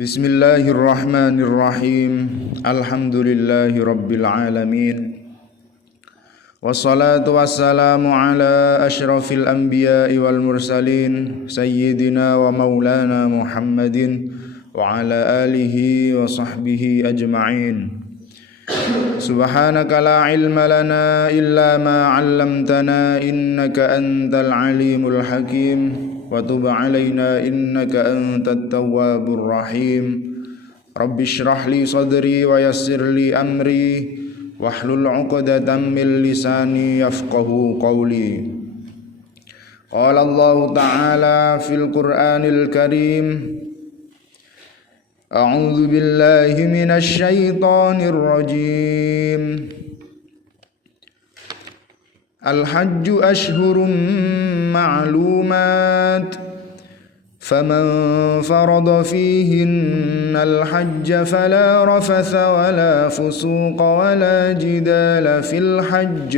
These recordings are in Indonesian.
Bismillahirrahmanirrahim. Alhamdulillahi rabbil alamin. Wassalatu wassalamu ala asyrafil anbiya'i wal mursalin sayyidina wa maulana Muhammadin wa ala alihi wa sahbihi ajma'in. Subhanaka la ilma lana illa ma 'allamtana innaka antal alimul hakim. Wa tub 'alaina innaka antat tawwabur rahim. Rabbi shrah li sadri wa yassir li amri wahlul 'uqdatam min lisani yafqahu qawli. Qala Allah ta'ala fil Qur'anil Karim. A'udzu billahi minasy syaithanir rajim. Al-hajju ashhurun ma'lumat faman farada fihinna al-hajja fala rafatha wala fusuqa wala jidala fil hajj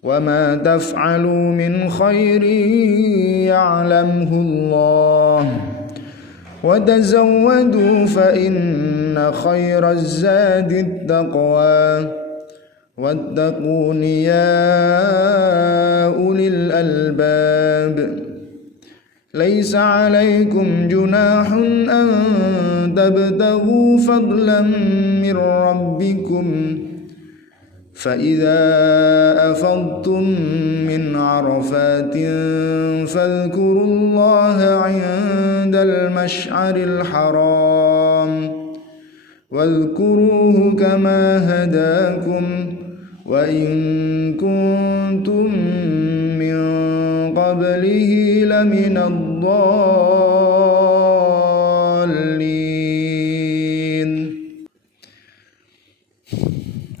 wa ma taf'alu min khairin ya'lamhu Allah wa tazawwadu fa inna khairaz zadi at-taqwa wattaquni ya ulil albab. Laisa alaikum junahun an tabtaghu fadlan min rabbikum fa idza afadtum min arafatin fadhkurullaha 'indal mash'aril haram wadhkuruhu kama hadakum wa in kuntum min qablihi laminad dhallin.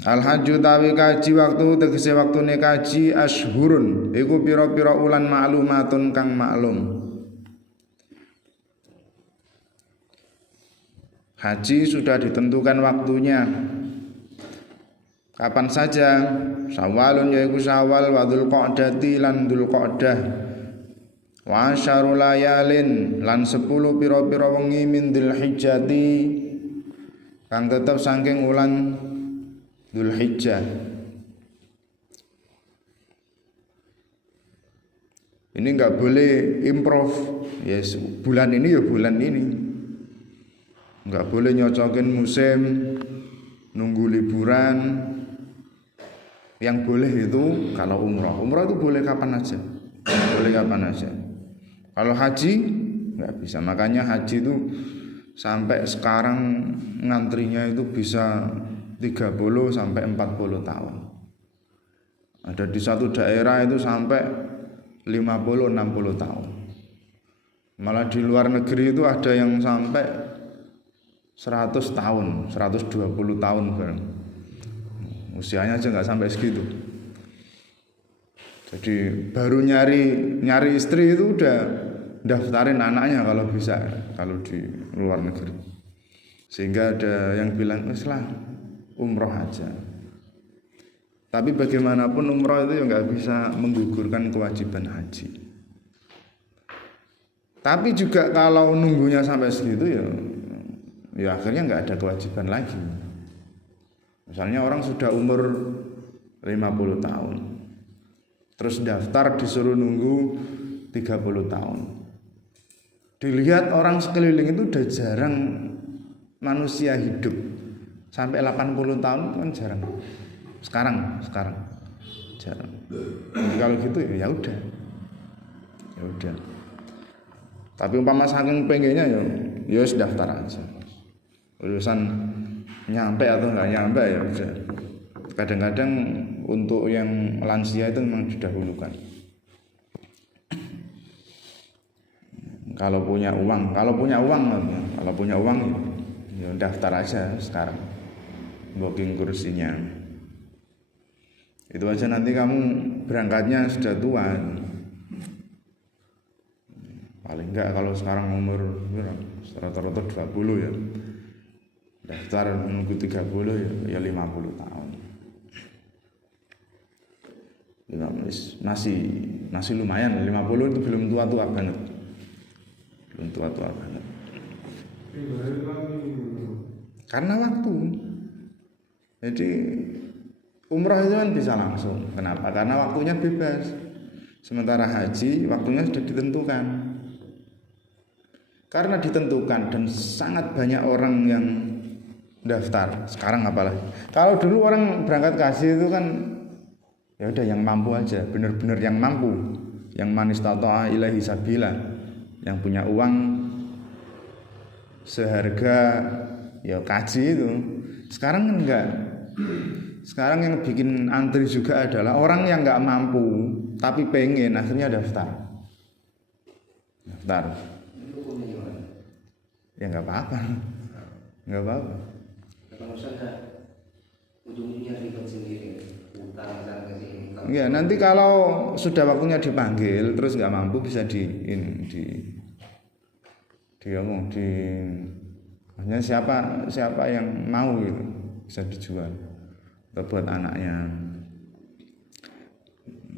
Al-hajju tawi kaji waktu tegese waktune kaji ashhurun iku pira-pira ulan ma'lumatun kang maklum. Haji sudah ditentukan waktunya. Kapan saja? Syawalun yaiku Syawal wa Dzulqa'dati lan Dzulqa'dah. Wa asyarul layalin lan 10 pira-pira wengi min Dzulhijjati kang tetep saking wulan Dzulhijjah. Ini enggak boleh improv. Yes, bulan ini ya bulan ini. Enggak boleh nyocokin musim, nunggu liburan. Yang boleh itu kalau umrah. Umrah itu boleh kapan aja. Boleh kapan aja. Kalau haji enggak bisa. Makanya haji itu sampai sekarang ngantrinya itu bisa 30 sampai 40 tahun. Ada di satu daerah itu sampai 50 60 tahun. Malah di luar negeri itu ada yang sampai 100 tahun, 120 tahun bareng. Usianya aja nggak sampai segitu. Jadi baru nyari istri itu udah daftarin anaknya kalau bisa, kalau di luar negeri. Sehingga ada yang bilang, "Weslah, umroh aja." Tapi bagaimanapun umroh itu ya nggak bisa menggugurkan kewajiban haji. Tapi juga kalau nunggunya sampai segitu ya akhirnya nggak ada kewajiban lagi. Misalnya orang sudah umur 50 tahun, terus daftar disuruh nunggu 30 tahun. Dilihat orang sekeliling itu udah jarang manusia hidup. Sampai 80 tahun itu kan jarang. Sekarang jarang. Jadi kalau gitu ya udah. Tapi umpama saking pengennya ya daftar aja. Urusan nyampe atau nggak nyampe ya udah. Kadang-kadang untuk yang lansia itu memang didahulukan. Kalau punya uang ya daftar aja sekarang. Booking kursinya. Itu aja nanti kamu berangkatnya sudah tua. Paling enggak kalau sekarang umur rata-rata 20 ya. Daftar menunggu 30 ya 50 tahun. Masih lumayan, 50 itu belum tua-tua banget. Karena waktu. Jadi umrah itu kan bisa langsung. Kenapa? Karena waktunya bebas. Sementara haji waktunya sudah ditentukan. Karena ditentukan dan sangat banyak orang yang daftar. Sekarang apalagi. Kalau dulu orang berangkat ke haji itu kan ya udah yang mampu aja, benar-benar yang mampu, yang manis tata'a ilahi sabila, yang punya uang seharga ya kaji itu. Sekarang kan enggak. Sekarang yang bikin antri juga adalah orang yang enggak mampu tapi pengen akhirnya daftar. Ya enggak apa-apa. Enggak apa-apa. Kalau misalnya ujungnya ribet sendiri, utang sana sini. Ya nanti kalau sudah waktunya dipanggil terus nggak mampu bisa hanya siapa yang mau gitu bisa dijual atau buat anaknya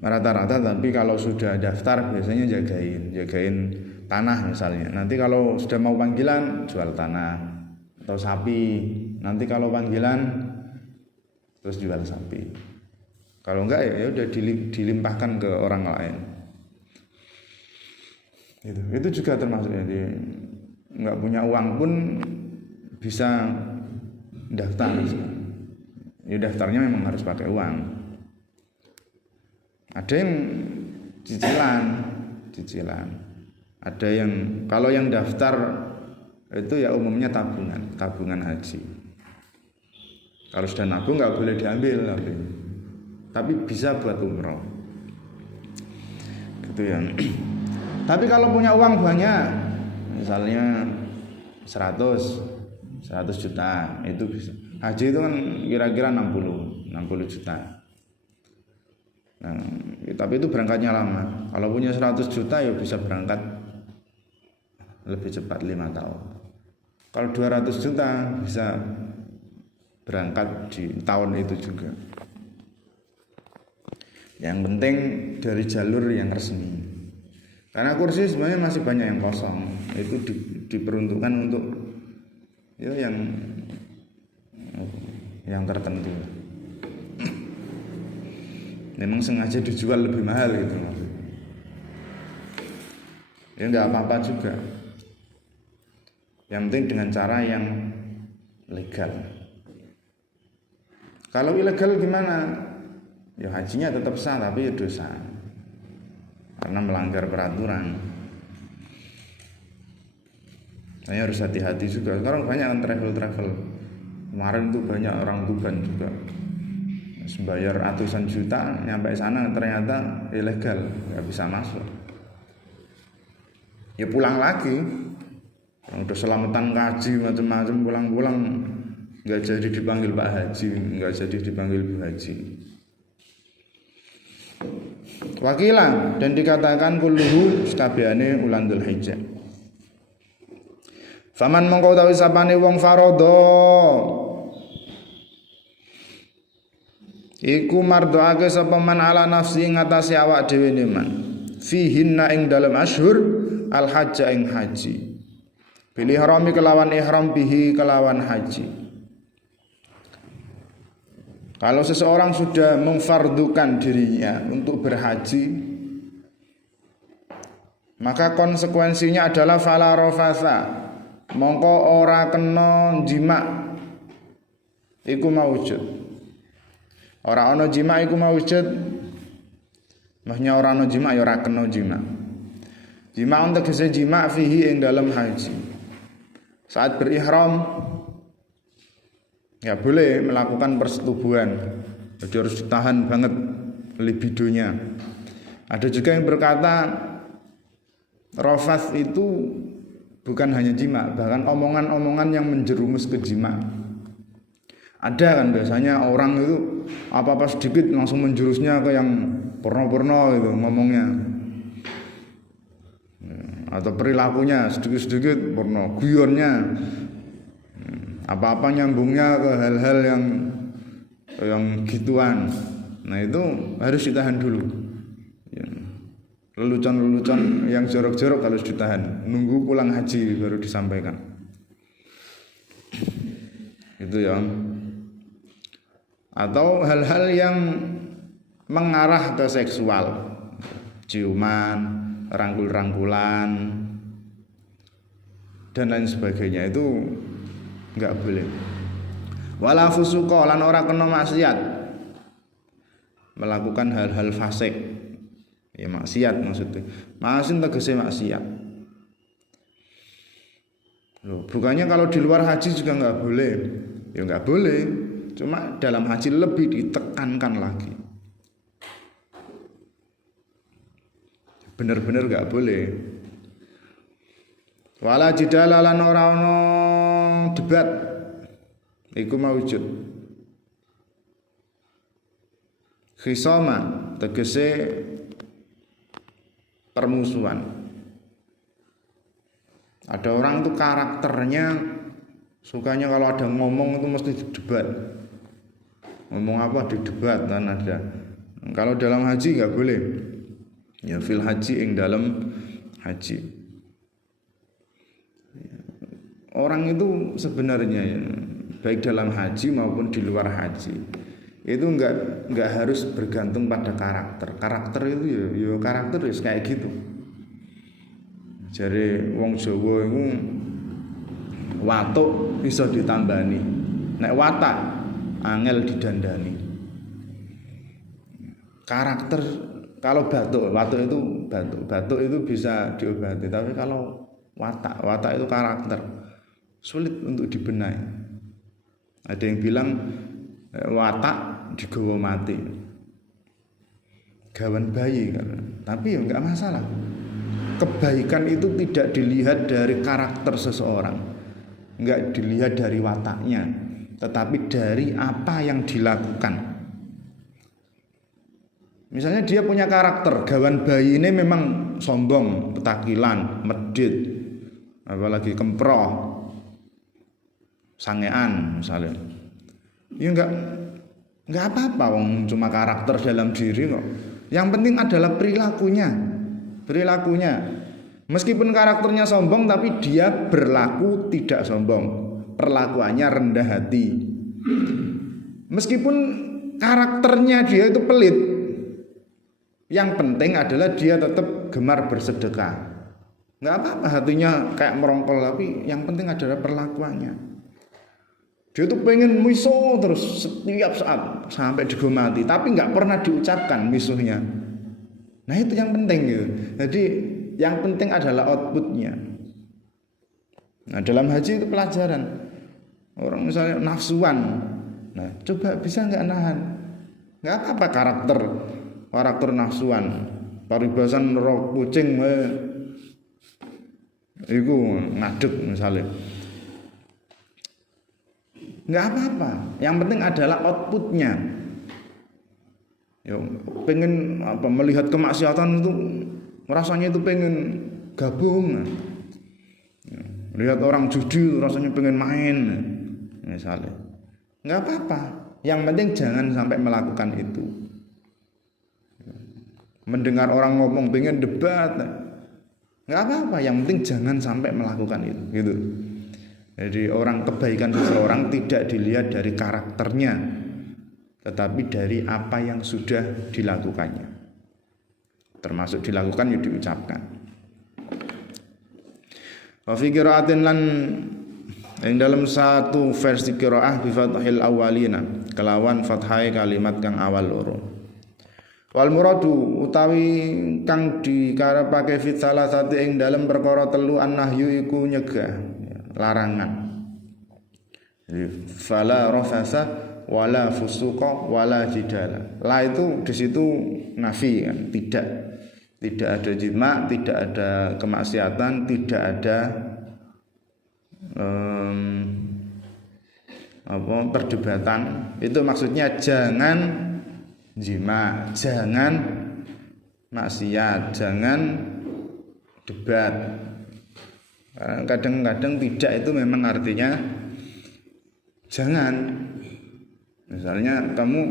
rata-rata. Tapi kalau sudah daftar biasanya jagain tanah misalnya. Nanti kalau sudah mau panggilan jual tanah atau sapi. Nanti kalau panggilan terus jual sapi. Kalau enggak ya udah dilimpahkan ke orang lain. Itu juga termasuk jadi enggak punya uang pun bisa daftar. Ya daftarnya memang harus pakai uang. Ada yang cicilan. Ada yang kalau yang daftar itu ya umumnya tabungan haji. Kalau sudah nabung nggak boleh diambil tapi bisa buat umroh gitu ya. Tapi kalau punya uang banyak misalnya 100 juta itu bisa. Haji itu kan kira-kira 60 juta. Nah, tapi itu berangkatnya lama. Kalau punya 100 juta ya bisa berangkat lebih cepat 5 tahun. Kalau 200 juta bisa berangkat di tahun itu juga. Yang penting dari jalur yang resmi. Karena kursi sebenarnya masih banyak yang kosong. Itu diperuntukkan untuk ya yang tertentu. Memang sengaja dijual lebih mahal gitu maksudnya. Ya enggak apa-apa juga. Yang penting dengan cara yang legal. Kalau ilegal gimana? Ya hajinya tetap sah tapi ya dosa. Karena melanggar peraturan. Saya harus hati-hati juga. Sekarang banyak kan travel. Kemarin tuh banyak orang Tuban juga. Bayar ratusan juta nyampe sana ternyata ilegal, nggak bisa masuk. Ya pulang lagi. Udah selamatan kaji macam-macam pulang-pulang nggak jadi dipanggil Pak Haji, nggak jadi dipanggil Bu Haji. Wakilah dan dikatakan kulluhu setabiane ulan Dzulhijjah. Faman mongko utawi sapane wong faradha iku mardoake sapa man ala nafsi ngatasi awak dhewe man fihinna ing dalam asyhur al hajja ing haji bil ihrami kelawan ihram bihi kelawan haji. Kalau seseorang sudah memfardukan dirinya untuk berhaji, maka konsekuensinya adalah fala rafatha, mongko ora kena jima iku maujud. Ora ana jima iku maujud. Maksudnya ora ana jima ya ora kena jima. Jima untuk kese jima fihi ing dalam haji. Saat berihram ya boleh melakukan persetubuhan. Jadi harus ditahan banget libidonya. Ada juga yang berkata rafath itu bukan hanya jima, bahkan omongan-omongan yang menjerumus ke jima. Ada kan biasanya orang itu apa-apa sedikit langsung menjurusnya ke yang porno-porno gitu ngomongnya. Atau perilakunya sedikit-sedikit porno, guyonnya. Apa-apa nyambungnya ke hal-hal yang gituan. Nah itu harus ditahan dulu. Lelucon-lelucon yang jorok-jorok harus ditahan. Nunggu pulang haji baru disampaikan. Itu ya. Atau hal-hal yang mengarah ke seksual, ciuman, rangkul-rangkulan dan lain sebagainya, itu enggak boleh. Wala fusuqa, lan ora kena maksiat, melakukan hal-hal fasik. Ya maksiat maksudnya. Maksiat tegese maksiat. Loh, bukannya kalau di luar haji juga enggak boleh. Ya enggak boleh. Cuma dalam haji lebih ditekankan lagi. Bener-bener enggak boleh. Wala jidala lan ora ono debat. Iku maujud. Khisama tegese permusuhan. Ada orang itu karakternya sukanya kalau ada ngomong itu mesti didebat. Ngomong apa didebat kan ada. Kalau dalam haji nggak boleh. Ya fil haji ing dalam haji. Orang itu sebenarnya ya, baik dalam haji maupun di luar haji itu nggak harus bergantung pada karakter itu ya karakter ya kayak gitu. Jare wong Jawa itu watuk bisa ditambani, nek watak angel didandani. Karakter kalau watuk itu bisa diobati, tapi kalau watak itu karakter sulit untuk dibenahi. Ada yang bilang watak digawa mati, gawan bayi kan. Tapi ya enggak masalah. Kebaikan itu tidak dilihat dari karakter seseorang, enggak dilihat dari wataknya, tetapi dari apa yang dilakukan. Misalnya dia punya karakter gawan bayi ini memang sombong, petakilan, medit, apalagi kemproh, sangean misalnya. Ya enggak apa-apa, wong cuma karakter dalam diri kok. Yang penting adalah perilakunya. Meskipun karakternya sombong tapi dia berlaku tidak sombong. Perlakuannya rendah hati. Meskipun karakternya dia itu pelit, yang penting adalah dia tetap gemar bersedekah. Enggak apa-apa hatinya kayak merongkol, tapi yang penting adalah perlakuannya. Dia tuh pengen misuh terus setiap saat sampai digomati, tapi nggak pernah diucapkan misuhnya. Nah itu yang penting gitu. Jadi yang penting adalah outputnya. Nah dalam haji itu pelajaran. Orang misalnya nafsuan, nah coba bisa nggak nahan? Nggak apa-apa karakter nafsuan. Paribasan roh kucing, itu ngadeg misalnya. Nggak apa-apa. Yang penting adalah outputnya. Ya, pengen melihat kemaksiatan itu rasanya itu pengen gabung. Ya, lihat orang judi rasanya pengen main misalnya. Nggak apa-apa. Yang penting jangan sampai melakukan itu. Mendengar orang ngomong pengen debat, nggak apa-apa. Yang penting jangan sampai melakukan itu. Gitu. Jadi kebaikan seseorang tidak dilihat dari karakternya, tetapi dari apa yang sudah dilakukannya. Termasuk dilakukan ya diucapkan. Wa fi qiraatin lan ing dalam satu versi qiraah bi fathil awwalina kelawan fathai kalimat kang awal loro. Wal muradu utawi kang dikarepake fi salasati ing dalam perkara telu annahyu iku nyegah, larangan. Jadi fala rafasa wala fusuqa wala jidala. La itu di situ nafi kan, tidak ada jima, tidak ada kemaksiatan, tidak ada perdebatan. Itu maksudnya jangan jima, jangan maksiat, jangan debat. Kadang-kadang tidak itu memang artinya jangan. Misalnya kamu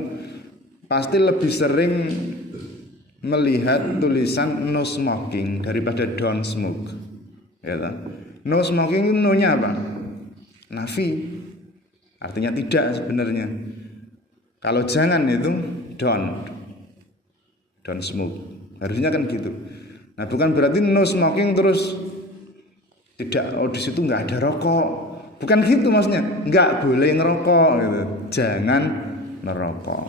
pasti lebih sering melihat tulisan no smoking daripada don't smoke, ya kan? No smoking itu no-nya apa? Nafi. Artinya tidak sebenarnya. Kalau jangan itu don't smoke. Harusnya kan gitu. Nah, bukan berarti no smoking terus tidak, di situ nggak ada rokok. Bukan gitu maksudnya. Nggak boleh ngerokok gitu. Jangan merokok.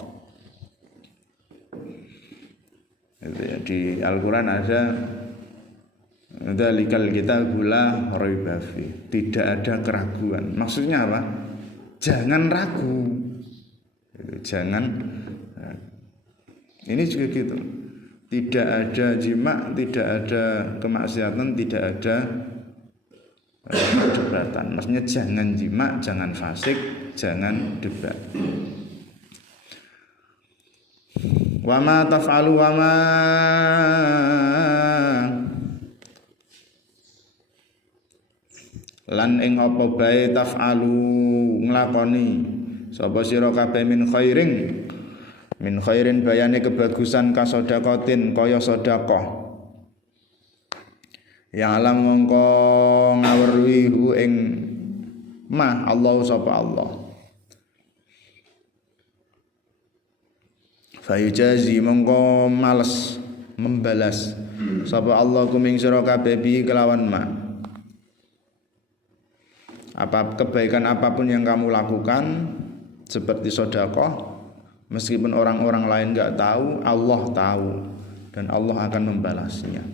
Itu ya, di Al-Quran ada dzalikal kitabu la raiba fi. Tidak ada keraguan. Maksudnya apa? Jangan ragu. Jangan. Ini juga gitu. Tidak ada jima, tidak ada kemaksiatan, tidak ada debatan. Maksudnya jangan jima, jangan fasik, jangan debat. Wa ma taf'alu wa ma lan ing apa bae taf'alu nglakoni sapa sira kabeh min khairin bayane kebagusan kasodakotin kaya sedekah ya alam mongko ngawerwi hu ing ma Allah sapa Allah fayujazi mongko males membalas sapa Allah kuming sira kabeh bi kelawan ma apa kebaikan apapun yang kamu lakukan seperti sedekah. Meskipun orang-orang lain enggak tahu, Allah tahu dan Allah akan membalasnya.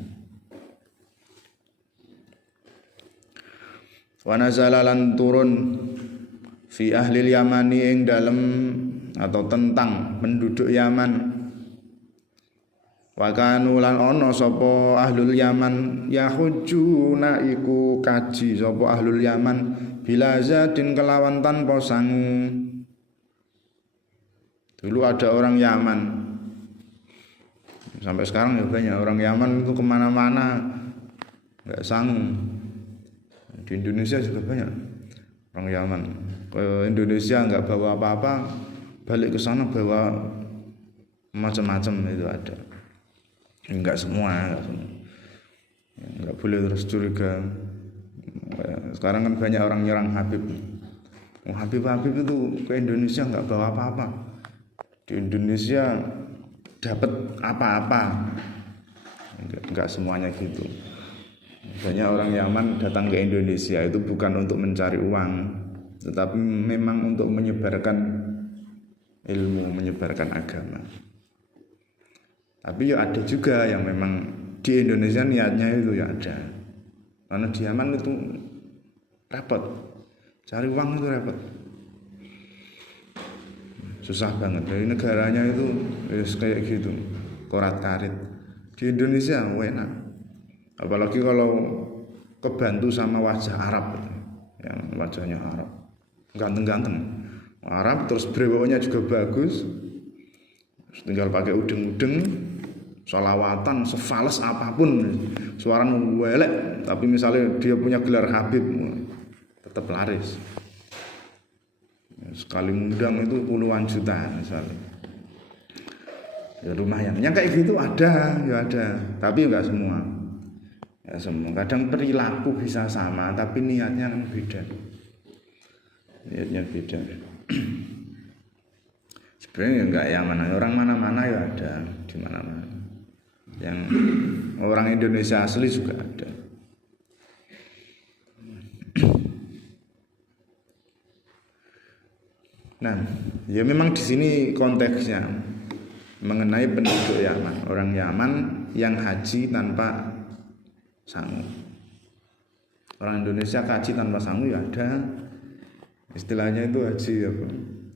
Wa nazala lan turun fi ahli Yamani ing dalem atau tentang penduduk Yaman. Wa kanu lan ana sapa ahlul Yaman yahujuna iku kaji sapa ahlul Yaman bila zadin kelawan tanpa sangu. Dulu ada orang Yaman, sampai sekarang ya banyak orang Yaman itu kemana-mana nggak sanggup. Di Indonesia juga banyak orang Yaman. Ke Indonesia nggak bawa apa-apa, balik ke sana bawa macam-macam itu ada. Nggak semua. Nggak boleh terus curiga. Sekarang kan banyak orang nyerang Habib. Habib itu ke Indonesia nggak bawa apa-apa. Di Indonesia dapat apa-apa, enggak semuanya gitu. Banyak orang Yaman datang ke Indonesia itu bukan untuk mencari uang, tetapi memang untuk menyebarkan ilmu, menyebarkan agama. Tapi ya ada juga yang memang di Indonesia niatnya itu ya ada. Karena di Yaman itu repot, cari uang itu repot. Susah banget. Dari negaranya itu kayak gitu, korat-karit. Di Indonesia enak. Apalagi kalau kebantu sama wajah Arab, yang wajahnya Arab, ganteng-ganteng. Arab terus brewoknya juga bagus. Tinggal pakai udeng-udeng, sholawatan, sefales apapun, suara welek. Tapi misalnya dia punya gelar Habib, tetap laris. Sekali ngundang itu puluhan juta misalnya. Ya lumayan. Yang kayak gitu ada, ya ada. Tapi enggak semua. Ya semua. Kadang perilaku bisa sama, tapi niatnya kan beda. Niatnya beda. Sebenarnya enggak yang mana. Orang mana-mana ya ada di mana-mana. Yang orang Indonesia asli juga ada. Nah, ya memang di sini konteksnya mengenai penduduk Yaman, orang Yaman yang haji tanpa sangu. Orang Indonesia haji tanpa sangu ya ada, istilahnya itu haji apa?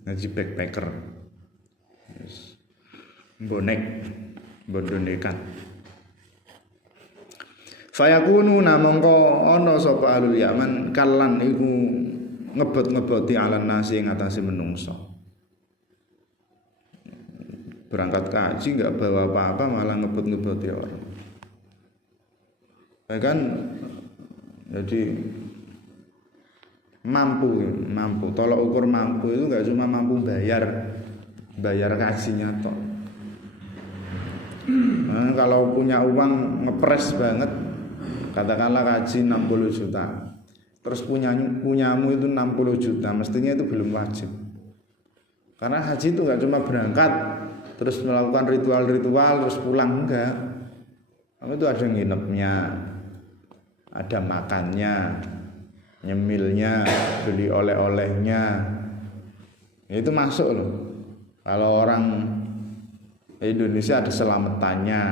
Haji backpacker, bondekan. Fayakunu namangka ana sapa ahlul Yaman kalan iku ngebot-ngeboti alan nasi yang atasi menungso. Berangkat ke haji nggak bawa apa-apa malah ngebot-ngeboti orang. Bahkan jadi mampu tolak ukur mampu itu nggak cuma mampu bayar hajinya toh. Nah, kalau punya uang ngepres banget, katakanlah haji 60 juta. terus punyamu itu 60 juta, mestinya itu belum wajib. Karena haji itu nggak cuma berangkat terus melakukan ritual-ritual terus pulang, enggak. Kamu itu ada nginepnya, ada makannya, nyemilnya, beli oleh-olehnya, itu masuk loh. Kalau orang Indonesia ada selametannya,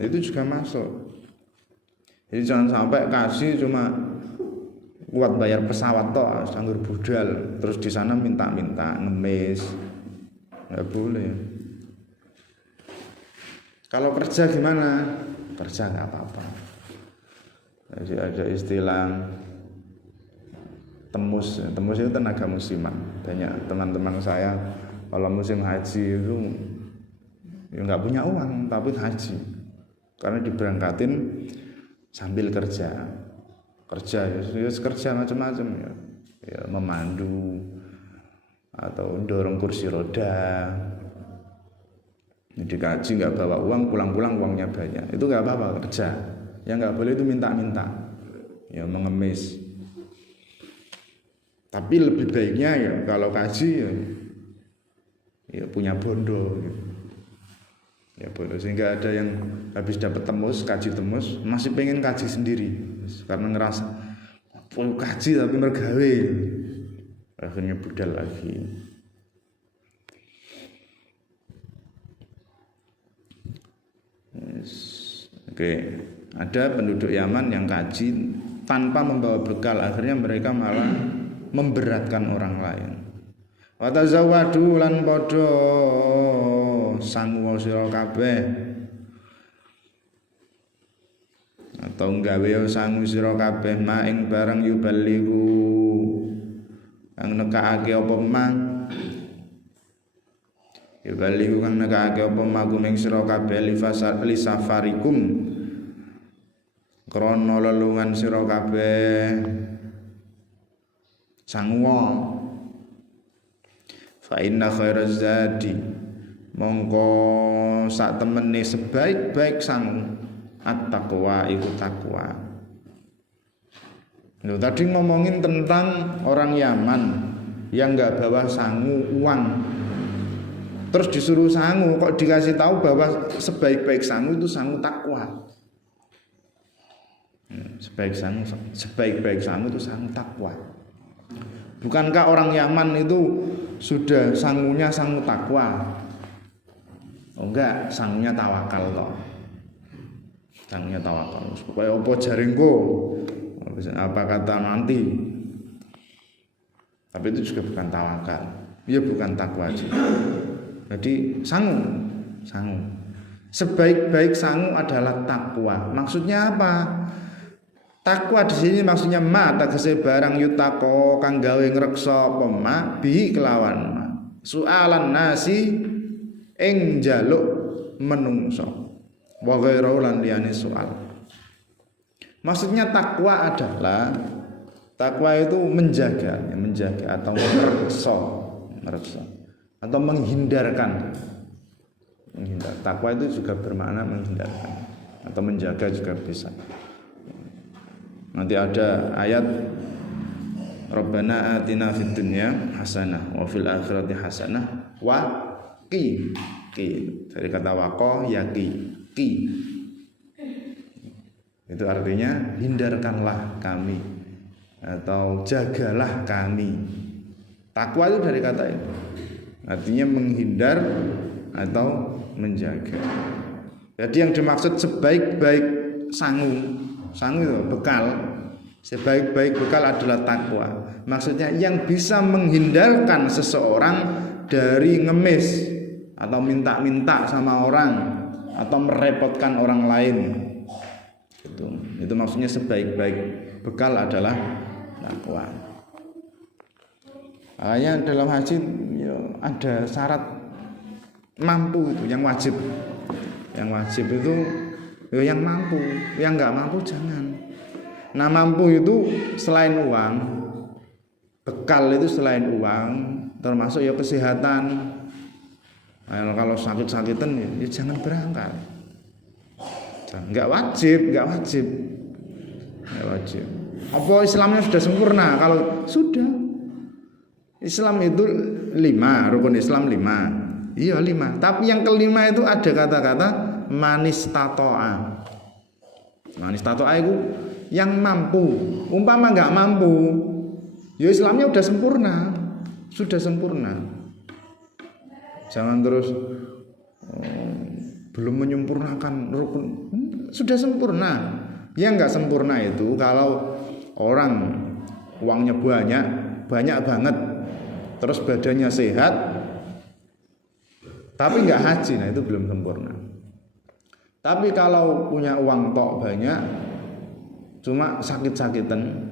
itu juga masuk. Jadi jangan sampai kasih cuma kuat bayar pesawat toh, sanggur budal, terus di sana minta-minta ngemis, nggak boleh. Kalau kerja gimana? Kerja nggak apa-apa. Jadi ada istilah temus itu tenaga musiman. Banyak teman-teman saya kalau musim haji itu ya nggak punya uang tapi haji, karena diberangkatin sambil kerja kerja macam-macam ya, memandu atau dorong kursi roda. Jadi kaji nggak bawa uang, pulang-pulang uangnya banyak, itu nggak apa-apa, kerja. Yang nggak boleh itu minta-minta, ya mengemis. Tapi lebih baiknya ya kalau kaji ya punya bondo gitu. Ya bondo, sehingga ada yang habis dapat temus, kaji temus, masih pengen kaji sendiri karena ngerasa kaji tapi mergawe, akhirnya budal lagi. Oke, ada penduduk Yaman yang kaji tanpa membawa bekal, akhirnya mereka malah memberatkan orang lain. Wa tazawwadu lan padha sangu sira kabeh, atau nggawe sangu sira kabeh ma ing barang yuballighu kang nekake apa mang, yuballighu kang nekake apa magum ing sira kabeh li safarikum krana lelungan sira kabeh sangu. Fa inna khairaz zadi mongko sak temene sebaik-baik sangu at-taqwa iku takwa. Loh, tadi ngomongin tentang orang Yaman yang nggak bawa sangu uang, terus disuruh sangu, kok dikasih tahu bahwa sebaik-baik sangu itu sangu takwa. Sebaik-baik sangu itu sangu takwa. Bukankah orang Yaman itu sudah sangunya sangu takwa? Oh enggak, sangunya tawakal toh. Sangunya tawakal. Supaya apa jaringku? Apa kata nanti? Tapi itu juga bukan tawakal. Ya bukan takwa juga. Jadi sangu. Sebaik-baik sangu adalah takwa. Maksudnya apa? Takwa di sini maksudnya ma tegese barang yutako kang gawe ngreksa apa ma bi kelawan ma. Soalan nasi ing jaluk menungso. Wa ghairu lan liyane soal. Maksudnya takwa adalah itu menjaga atau mereksa atau menghindarkan. Takwa itu juga bermakna menghindarkan atau menjaga juga bisa. Nanti ada ayat Rabbana atina fid dunya hasanah wa fil akhirati hasanah wa qi. Dari kata waqa ya qi. Itu artinya hindarkanlah kami atau jagalah kami. Takwa itu dari kata itu. Artinya menghindar atau menjaga. Jadi yang dimaksud sebaik-baik sangu itu bekal. Sebaik-baik bekal adalah takwa. Maksudnya yang bisa menghindarkan seseorang dari ngemis atau minta-minta sama orang atau merepotkan orang lain. Itu maksudnya sebaik-baik bekal adalah takwa. Makanya dalam haji ada syarat mampu itu yang wajib. Yang wajib itu yang mampu, yang nggak mampu jangan. Nah mampu itu selain uang, bekal itu selain uang, termasuk ya kesehatan. Nah, kalau sakit-sakitan ya jangan berangkat. Nggak wajib. Apa Islamnya sudah sempurna? Kalau sudah, Islam itu 5, rukun Islam 5. Iya 5. Tapi yang kelima itu ada kata-kata manistato'a. Manistato'a itu yang mampu. Umpama nggak mampu, ya Islamnya udah sempurna, sudah sempurna. Jangan terus belum menyempurnakan rukun, sudah sempurna. Yang nggak sempurna itu kalau orang uangnya banyak banget, terus badannya sehat, tapi nggak haji, nah itu belum sempurna. Tapi kalau punya uang tok banyak, cuma sakit-sakitan,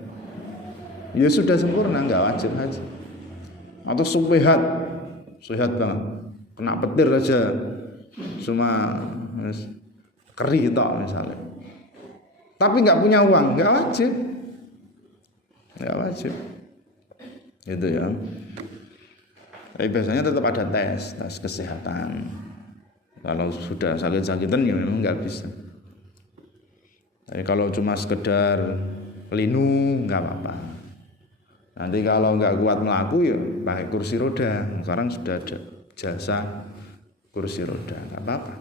ya sudah sempurna, nggak wajib haji. Atau sehat banget, kena petir aja, cuma keri tok misalnya. Tapi nggak punya uang, nggak wajib. Gitu ya. Tapi biasanya tetap ada tes kesehatan. Kalau sudah sakit-sakitan ya memang nggak bisa. Tapi kalau cuma sekedar linu nggak apa-apa. Nanti kalau nggak kuat melaku ya pakai kursi roda. Sekarang sudah ada jasa kursi roda, nggak apa-apa.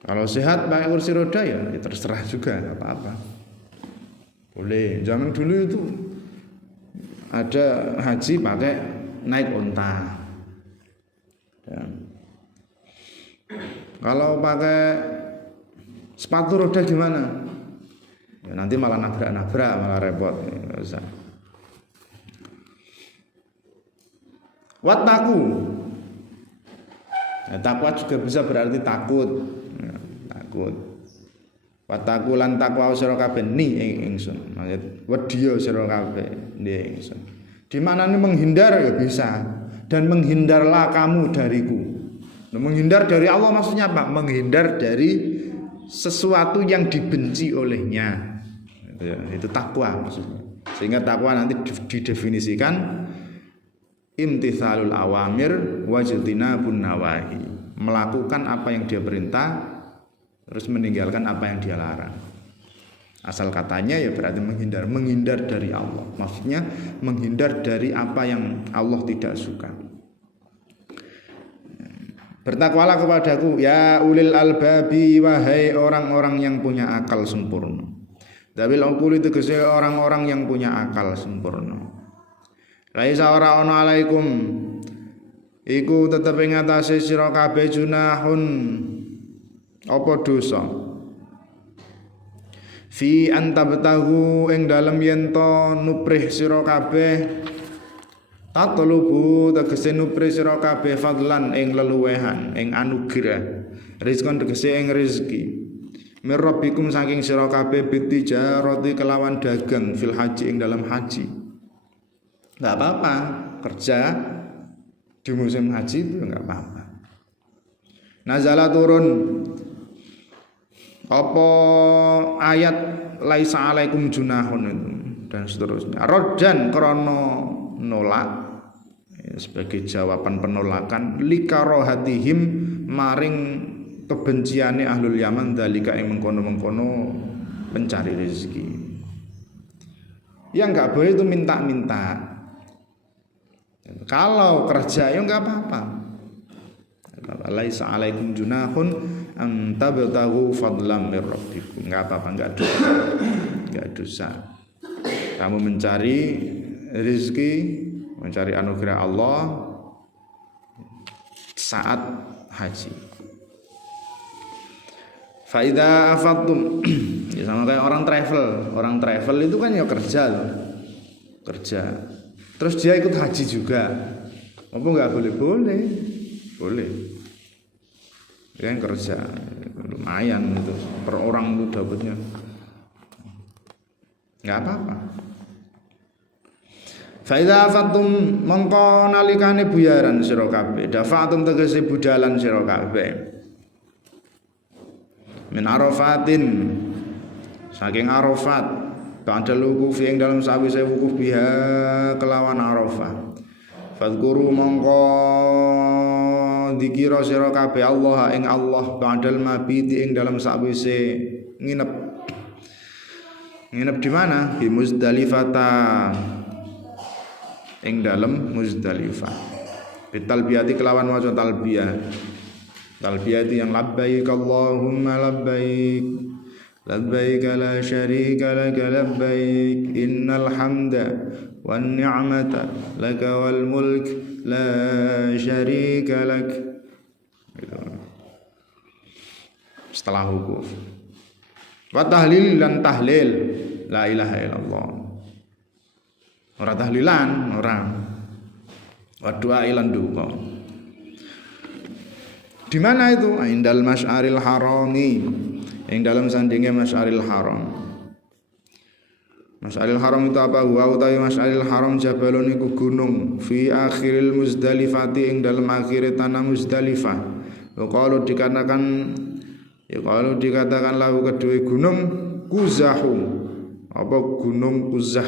Kalau sehat pakai kursi roda ya terserah juga, nggak apa-apa. Boleh. Zaman dulu itu ada haji pakai naik unta. Ya. Kalau pakai sepatu roda gimana? Ya, nanti malah nabrak, malah repot. Nggak usah. Wattaku. Ya, takwa juga bisa berarti takut. Ya, takut. Wattaku lan takwa sira kabeh ni ingsun. Maksud wedya sira kabeh ni ingsun. Di mana ini menghindar ya bisa, dan menghindarlah kamu dariku. Nah, menghindar dari Allah maksudnya apa? Menghindar dari sesuatu yang dibenci olehnya. Itu takwa maksudnya. Sehingga takwa nanti didefinisikan imtithalul awamir wajtinabun nawahi. Melakukan apa yang dia perintah, terus meninggalkan apa yang dia larang. Asal katanya ya berarti menghindar dari Allah. Maksudnya menghindar dari apa yang Allah tidak suka. Bertakwalah kepadaku ya ulil albabi, wahai orang-orang yang punya akal sempurna. Dabil uqul itu tegese orang-orang yang punya akal sempurna. Laisa ora ana alaikum iku tetep ing atase sira kabeh junahun apa dosa. Fi antabtahu ing dalem yen to nuprih sira kabeh tatlubu tegese nuprih sira kabeh fadlan ing leluwehan ing anugerah rizqan tegese ing rezeki mirabbikum saking sira kabeh bitijarati kelawan dagang fil haji ing dalam haji. Enggak apa-apa kerja di musim haji itu enggak apa-apa. Nazala turun apa ayat laisa alaikum junahun itu dan seterusnya. Roddan krana nolak sebagai jawaban penolakan likarohatihim maring kebenciane ahlul Yaman dalika ing mengkono-mengkono pencari rezeki. Yang enggak boleh itu minta-minta. Kalau kerja ya enggak apa-apa. Laisa alaikum junahun an tabtaghu fadlan mir rabbikum. Enggak apa-apa, enggak dosa. Kamu mencari rezeki, mencari anugerah Allah saat haji. Faida afattum ya sama kayak orang travel itu kan ya kerja loh. Kerja. Terus dia ikut haji juga. Apa enggak boleh? Boleh. Dia kan kerja. Lumayan itu per orang itu dapatnya. Enggak apa-apa. Faida afattum mongko nalikane buyaran sira kabeh. Dafatum tegese budalan sira kabeh. Min Arafatin saking Arafat ba'da lukufi ing dalam sawise wukuf biha kelawan Arafah. Fadhkuru mongko dikira sira kabeh Allah ing Allah ba'dal mabiti ing dalam sawise nginep Nginep di mana? Di Muzdalifata. Ing dalem Muzdalifah. Bitalbiyati kelawan maca talbiyah. Talbiyah itu yang labbaik Allahumma labbaik. Labbaik la syarika laka labbaik. Innal hamda wan ni'mata laka wal mulk la syarika lak. Gitu. Setelah wukuf. Wa tahlil lan tahlil la ilaha illallah. Ora tahlilan, ora. Wa doa ilan duka. Di mana itu? Indal Masy'aril Harami. Yang dalam sandingnya Masy'aril Haram. Masy'aril Haram itu apa? Wa utawi Masy'aril Haram jabalun iku gunung fi akhiril Muzdalifati ing dalam akhir tanah Muzdalifah. Kalau dikatakan lahu kedua gunung Kuzahu. Apa gunung Kuzah?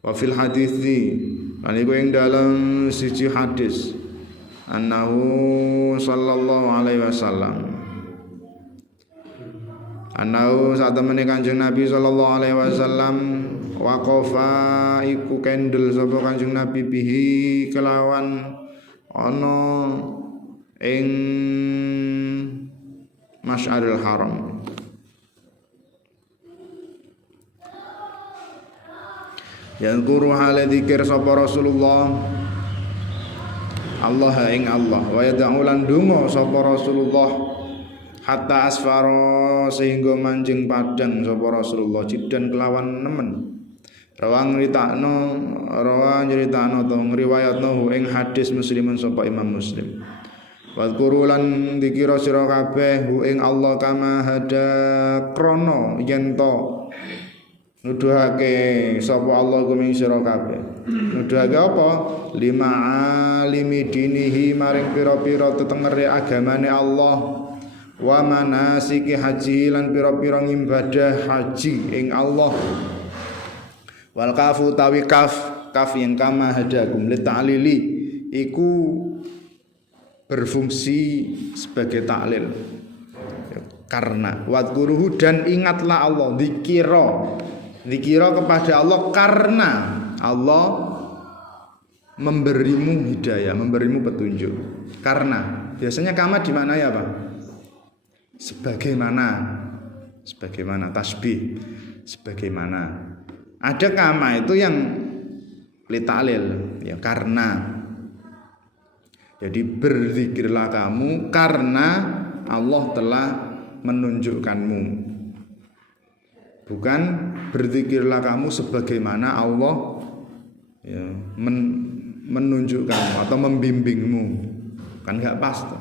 Wa fil hadithi lan iku ing dalam siji hadis annahu sallallahu alaihi wasallam saat temene Kanjeng Nabi sallallahu alaihi wasallam waqafa iku kendel sapa Kanjeng Nabi bihi kelawan ana ing Masy'aril Haram. Yang guru hale dzikir sapa Rasulullah Allah ing Allah wa yad'ulan donga sapa Rasulullah hatta asfara sehingga manjing padang sapa Rasulullah jidan kelawan nemen rawa nyritakno to ngriwayatno ing hadis Muslimun sapa Imam Muslim wa dzkurulan dzikira sira kabeh ing Allah kama hada krana yen to nuduhake sapa Allah kuming sira kabeh. Nuduhake apa? Lima alimi dinihi maring pira-pira tetengere agamane Allah. Wa manasiki haji lan pira-pira ngibadah haji ing Allah. Wal kafu tawi kaf yang kama hadakum li ta'lili iku berfungsi sebagai taklil. Karena wadkuruhu dan ingatlah Allah Dikira kepada Allah karena Allah memberimu hidayah, memberimu petunjuk. Karena biasanya kama di mana ya Pak? Sebagaimana tasbih, sebagaimana. Ada kama itu yang litalil, ya karena. Jadi berzikirlah kamu karena Allah telah menunjukkanmu. Bukan berzikirlah kamu sebagaimana Allah ya, menunjukkanmu atau membimbingmu, kan nggak pas tuh.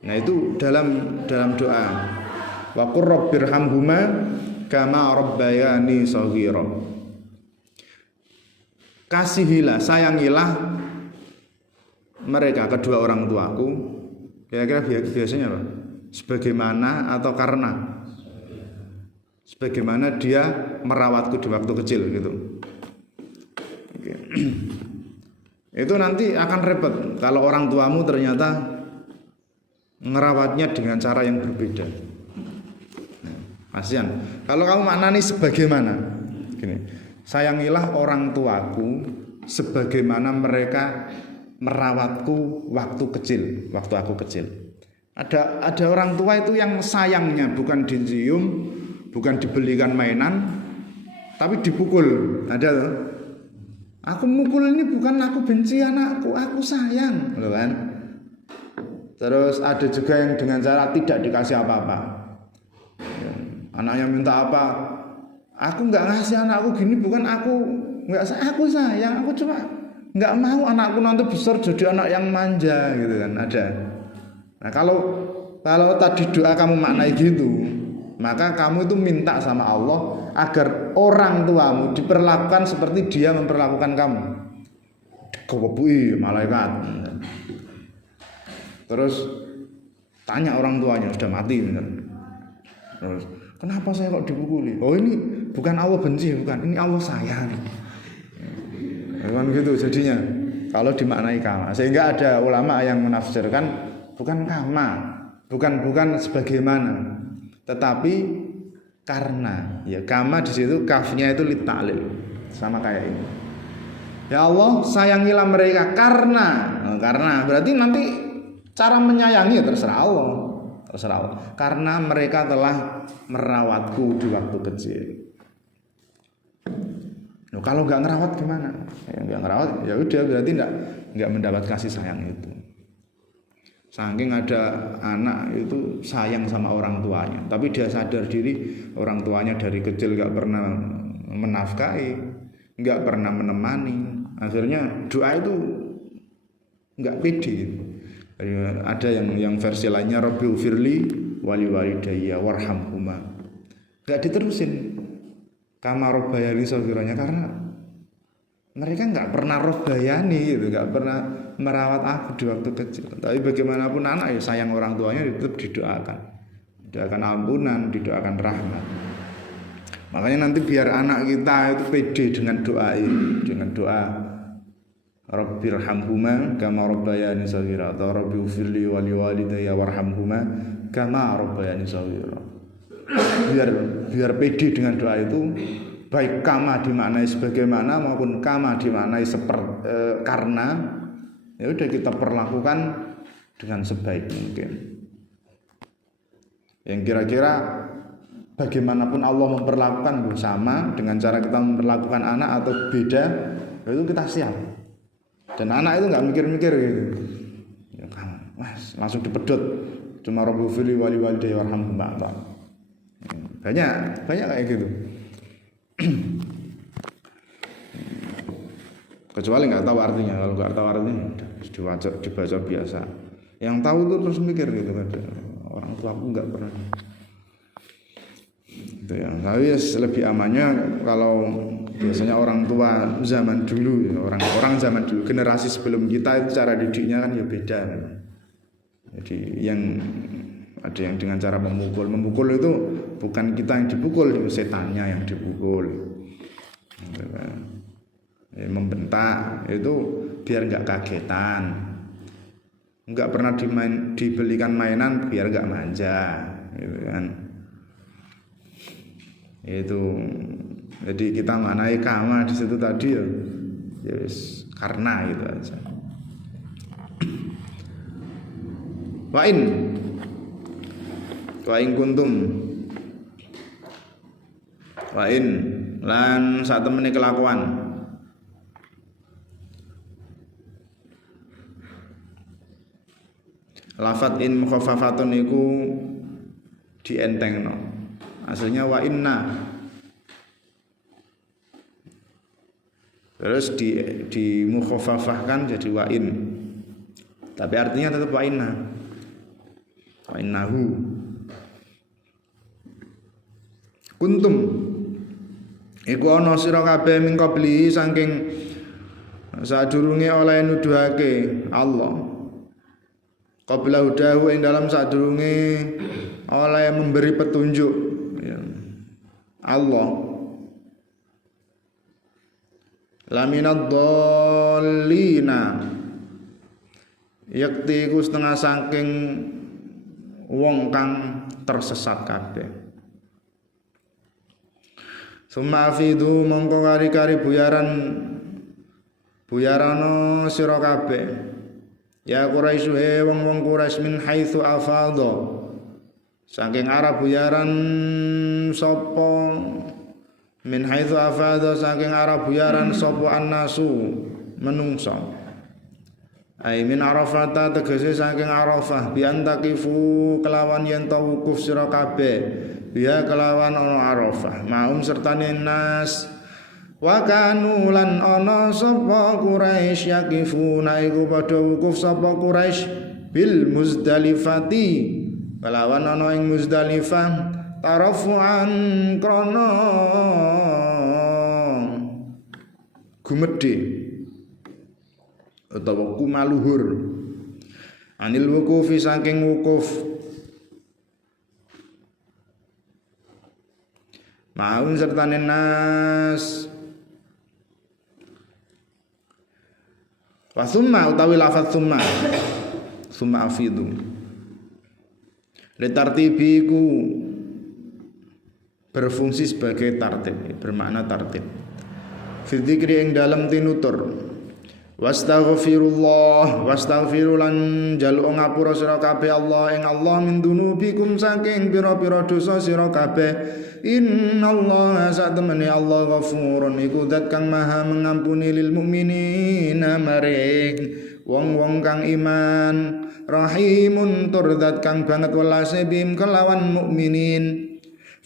Nah itu dalam doa wa qur rabbirhamhuma kama rabbayani shaghira. Kasihilah, sayangilah mereka kedua orang tuaku. Kira-kira biasanya apa? Sebagaimana atau karena? Sebagaimana dia merawatku di waktu kecil gitu. Oke. Itu nanti akan repot kalau orang tuamu ternyata ngerawatnya dengan cara yang berbeda. Kasihan. Kalau kamu maknani sebagaimana, gini, sayangilah orang tuaku sebagaimana mereka merawatku waktu aku kecil. Ada orang tua itu yang sayangnya bukan dicium, bukan dibelikan mainan, tapi dipukul. Ada loh. Aku mukul ini bukan aku benci anakku, aku sayang, loh kan. Terus ada juga yang dengan cara tidak dikasih apa-apa. Anaknya minta apa, aku nggak ngasih anakku gini, bukan aku sayang, aku cuma nggak mau anakku nanti besar jadi anak yang manja gitu kan. Ada. Nah kalau tadi doa kamu maknai gitu, maka kamu itu minta sama Allah agar orang tuamu diperlakukan seperti dia memperlakukan kamu. Dikebui malaikat. Terus tanya orang tuanya, sudah mati terus, kenapa saya kok dipukuli? Oh ini bukan Allah benci, bukan, ini Allah sayang. Kan gitu jadinya kalau dimaknai kama. Sehingga ada ulama yang menafsirkan bukan kama, bukan sebagaimana, tetapi karena ya kama di situ kafnya itu litalil sama kayak ini. Ya Allah sayangilah mereka karena berarti nanti cara menyayangi ya terserah Allah. Karena mereka telah merawatku di waktu kecil. Loh, kalau nggak ngerawat gimana? Ya nggak ngerawat ya udah berarti nggak mendapat kasih sayang itu. Saking ada anak itu sayang sama orang tuanya, tapi dia sadar diri orang tuanya dari kecil nggak pernah menafkahi, nggak pernah menemani. Akhirnya doa itu nggak pede. Ada yang versi lainnya Rabbi ufirli wali walidayya warhamhuma. Nggak diterusin kama robbayani saghiranya karena mereka nggak pernah robbayani gitu, nggak pernah merawat aku di waktu kecil. Tapi bagaimanapun anak ya sayang orang tuanya tetap didoakan ampunan, didoakan rahmat. Makanya nanti biar anak kita itu pede dengan doa ini, dengan doa Rabbirhamhuma kama rabbayani shaghira atau Rabbi ufirli wali walidayya warhamhuma kama rabbayani shaghira. Biar pede dengan doa itu, baik kama dimaknai sebagaimana maupun kama dimaknai karena ya udah kita perlakukan dengan sebaik mungkin. Yang kira-kira bagaimanapun Allah memperlakukan sama dengan cara kita memperlakukan anak atau beda, itu kita siap. Dan anak itu nggak mikir-mikir gitu. Ya kamu, mas langsung dipedot. Cuma Rabbi fili wali walidayya warhamhuma. Banyak kayak gitu. Kecuali nggak tahu artinya. Kalau nggak tahu artinya dibaca biasa. Yang tahu tuh terus mikir gitu kan. Orang tua aku nggak pernah. Itu ya. Tapi lebih amannya kalau biasanya orang tua zaman dulu, orang zaman dulu, generasi sebelum kita itu cara didiknya kan ya beda. Jadi ada yang dengan cara memukul itu bukan kita yang dipukul, itu setannya yang dipukul. Membentak itu biar nggak kagetan, nggak pernah dibelikan mainan biar nggak manja, gitu kan. Itu jadi kita maknai kama di situ tadi ya, yes, karena itu aja. Wa in kuntum wa in lan sak temene kelakuan lafat in mukhaffafatun iku dientengno. Aslinya wa inna. Terus di mukhaffafahkan jadi wa in. Tapi artinya tetap wa inna. Wa innahu. Kuntum iku ana sira kabeh min qabli saking sadurunge oleh nuduhake Allah. Qabla hudahu ing dalam sadurunge oleh memberi petunjuk ya. Allah laminad dhallina yakti ku setengah saking wong kang tersesat kabeh. Sumafidu mongko kari-kari buyarano sira kabeh. Ya Quraisy he wong-wong Quraisy min haitsu afadha. Saking arah buyaran sapa min haitsu afadha saking arah buyaran sapa annasu menungso. Ai min Arafata tegese saking Arafah bi antaqifu kelawan yen ta wukuf sira kabeh. Biya kelawan ana Arafah maum sertane nas wa kanu lan ana sapa Quraisy yakifuna iku padha wukuf sapa Quraisy bil Muzdalifati kelawan ana ing Muzdalifah tarafuan krana gumedhe utawa kumaluhur anil wukufi saking wukuf maun sertane nas wa summa utawi lafaz summa afidu litartibiku berfungsi sebagai tartib, bermakna tartib. Fi dzikri ing dalam tinutur. Wastaghfirullah, wastaghfirulan jalu ngapura sira kabeh Allah ing Allah min dunubikum saking pira-pira dosa sira kabeh. Innallaha satemene Allah ghafurun iku zat kang maha mengampuni lil mukminina maring wong-wong kang iman, rahimun tur zat kang banget welase bim kelawan mukminin.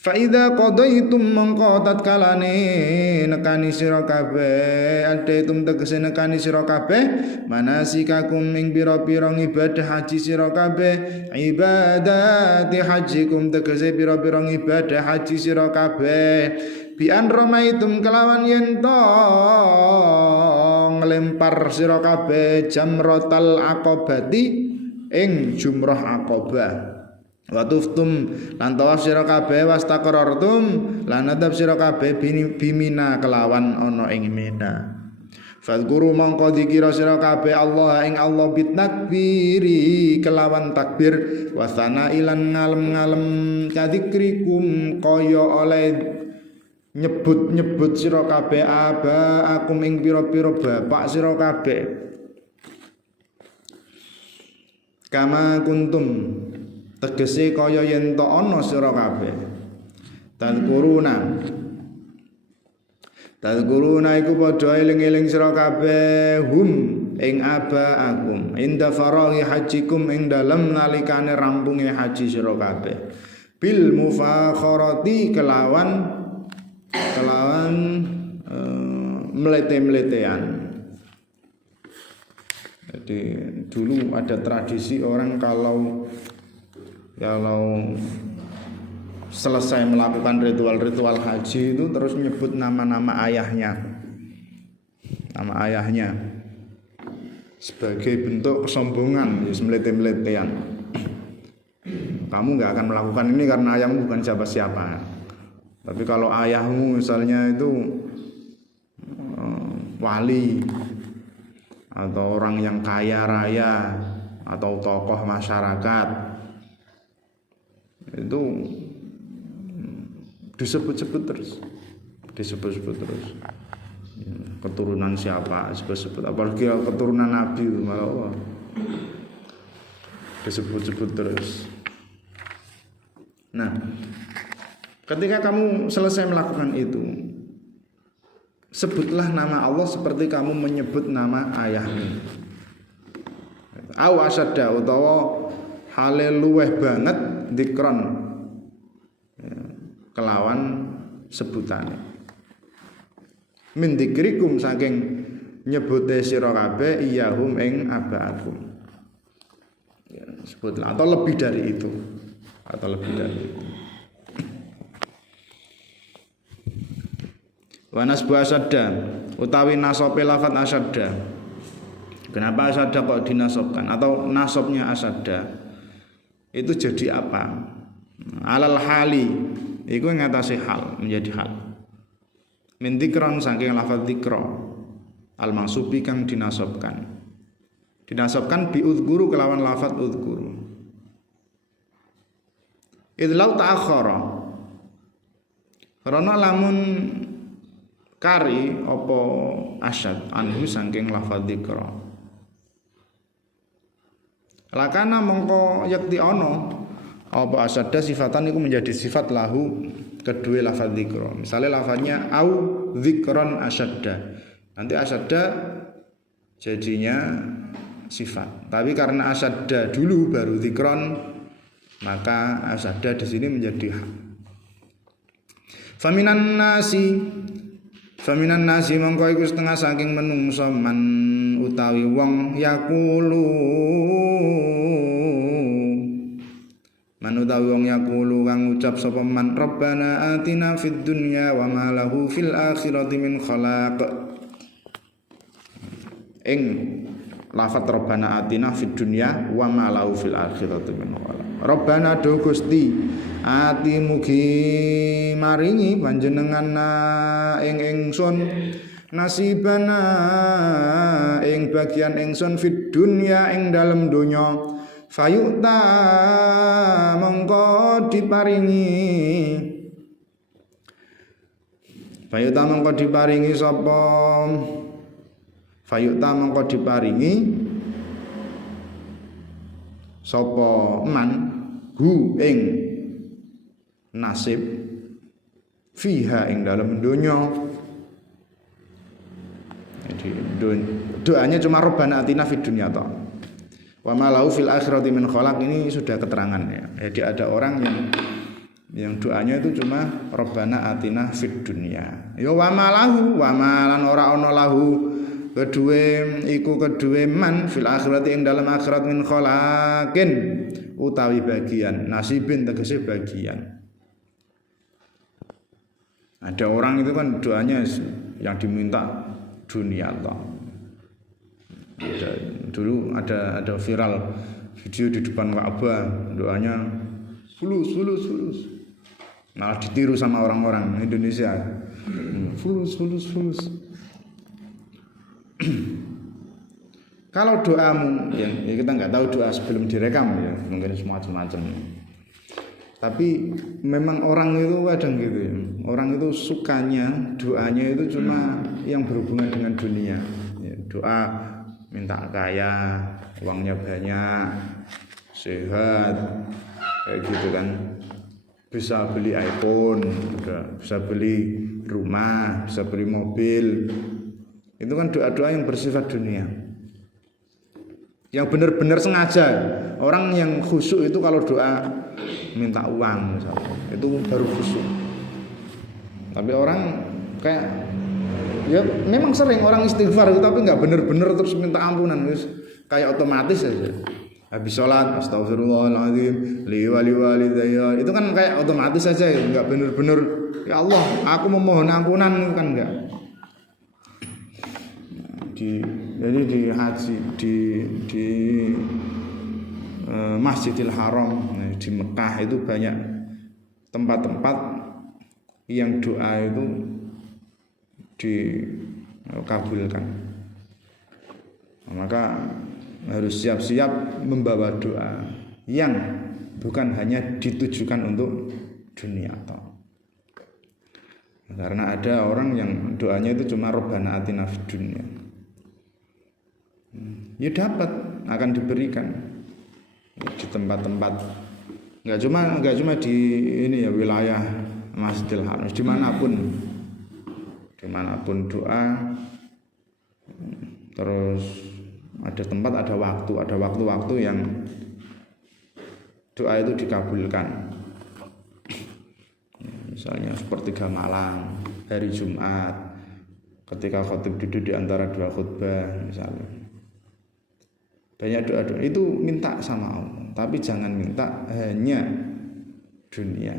Fa idza qadaitum mangko tatkalane nekani sira kabeh adaitum tegese nekani sira kabeh manasikakum ing pira-pira ibadah haji sira kabeh ibadati hajikum tegese pira-pira ibadah haji sira kabeh bi an ramaitum kelawan yen to nglempar sira kabeh jamratal aqabati ing jumrah aqabah. Wa tuftum lan tawaf sira kabeh wastaqarartum lan adab sira kabeh bimina kelawan ana ing Mina. Fadhkuru mangko dikira sira kabeh Allah ing Allah bitakbiri kelawan takbir wa sanailan ngalem-ngalem kadikrikum kaya oleh nyebut-nyebut sira kabeh aba akum ing pira-pira bapak sira kabeh. Kama kuntum tegese kaya yen to ana sira kabeh tadkuruna iku padha eling-eling sira kabeh hum ing abaakum inda faraghi hajikum ing dalem nalikane rampunge haji sira kabeh bil mufakharati kelawan mlete-mletean. Jadi dulu ada tradisi orang kalau selesai melakukan ritual-ritual haji itu terus menyebut nama-nama ayahnya, nama ayahnya sebagai bentuk kesombongan, melete-meletean. Kamu nggak akan melakukan ini karena ayahmu bukan siapa-siapa. Tapi kalau ayahmu misalnya itu wali atau orang yang kaya raya atau tokoh masyarakat, itu disebut-sebut terus keturunan siapa disebut-sebut, apalagi keturunan Nabi malah disebut-sebut terus. Nah, ketika kamu selesai melakukan itu, sebutlah nama Allah seperti kamu menyebut nama ayahmu. Au asyadda utawa hale luweh banget dikron kelawan sebutane min dikrikum saking nyebute sira kabeh iyahum ing abaakum. Ya, sebutlah atau lebih dari itu. Wa nasbu asyadda utawi nasope lafat asyadda. Kenapa asyadda kok dinasobkan atau nasobnya asyadda? Itu jadi apa? Alal hali iku ngatasi hal, menjadi hal. Min dzikron saking lafaz dzikra al mansubi kang dinasobkan. Dinasobkan bi udzguru kelawan lafaz udzguru. Idlau ta'akhara. Karena lamun kari apa asyad anhu saking lafaz dzikra. Lakana mongko yakti ono apa asyadda sifatan itu menjadi sifat lahu kedua lafaz dzikra. Misalnya lafaznya au dzikron asyadda, nanti asyadda jadinya sifat. Tapi karena asyadda dulu baru dzikron, maka asyadda di sini menjadi hak. Faminan nasi mongko iku setengah saking menungso man utawi wong yakulu manutawi wong yaqulu kang ngucap sapa man rabbana atina fid dunya wa ma lahu fil akhirati min khalaq. Ing lafaz rabbana atina fid dunya wa ma lahu fil akhirati min khalaq. Rabbana do Gusti ati mugi maringi panjenengan ing ingsun nasibana ing bagian ingsun fid dunya ing dalem donya fayuta mongko diparingi Fayuta mongko diparingi sapa Fayuta mongko diparingi sapa man hu ing nasib fiha ing dalam dunya. Jadi doanya cuma Rabbana atina fid dunya toh. Wa ma lahu fil akhirati min khalaq, ini sudah keterangan ya. Jadi ada orang yang doanya itu cuma Rabbana atina fid dunya. Ya wa ma lahu wa ma lan ora ana lahu kedue man fil akhirati ing dalam akhirat min khalaqin utawi bagian, nasibin tegese bagian. Ada orang itu kan doanya yang diminta dunia toh. Dulu ada viral video di depan Ka'bah, doanya fulus. Malah ditiru sama orang-orang Indonesia. Fulus. Kalau doamu, ya kita nggak tahu doa sebelum direkam ya, mungkin semacam-macam. Tapi memang orang itu kadang gitu ya. Orang itu sukanya doanya itu cuma yang berhubungan dengan dunia. Ya, doa minta kaya, uangnya banyak, sehat, kayak gitu kan. Bisa beli iPhone, bisa beli rumah, bisa beli mobil. Itu kan doa-doa yang bersifat dunia. Yang benar-benar sengaja. Orang yang khusyuk itu kalau doa minta uang misalnya, itu baru khusyuk. Tapi orang kayak ya memang sering orang istighfar itu tapi nggak benar-benar terus minta ampunan, kayak otomatis aja. Habis sholat astagfirullahaladzim li walidayya, itu kan kayak otomatis saja ya, nggak benar-benar ya Allah aku memohon ampunan, itu kan enggak. Jadi di haji di Masjidil Haram di Mekah itu banyak tempat-tempat yang doa itu dikabulkan. Maka harus siap-siap membawa doa yang bukan hanya ditujukan untuk dunia toh. Karena ada orang yang doanya itu cuma Rabbana atina fid dunya. Ya dapat, akan diberikan di tempat-tempat. Enggak cuma di ini ya wilayah Masjidil Haram, dimanapun doa. Terus ada tempat, ada waktu yang doa itu dikabulkan. Misalnya sepertiga malam, hari Jumat, ketika khatib duduk di antara dua khutbah misalnya. Banyak doa-doa itu minta sama Allah, tapi jangan minta hanya dunia.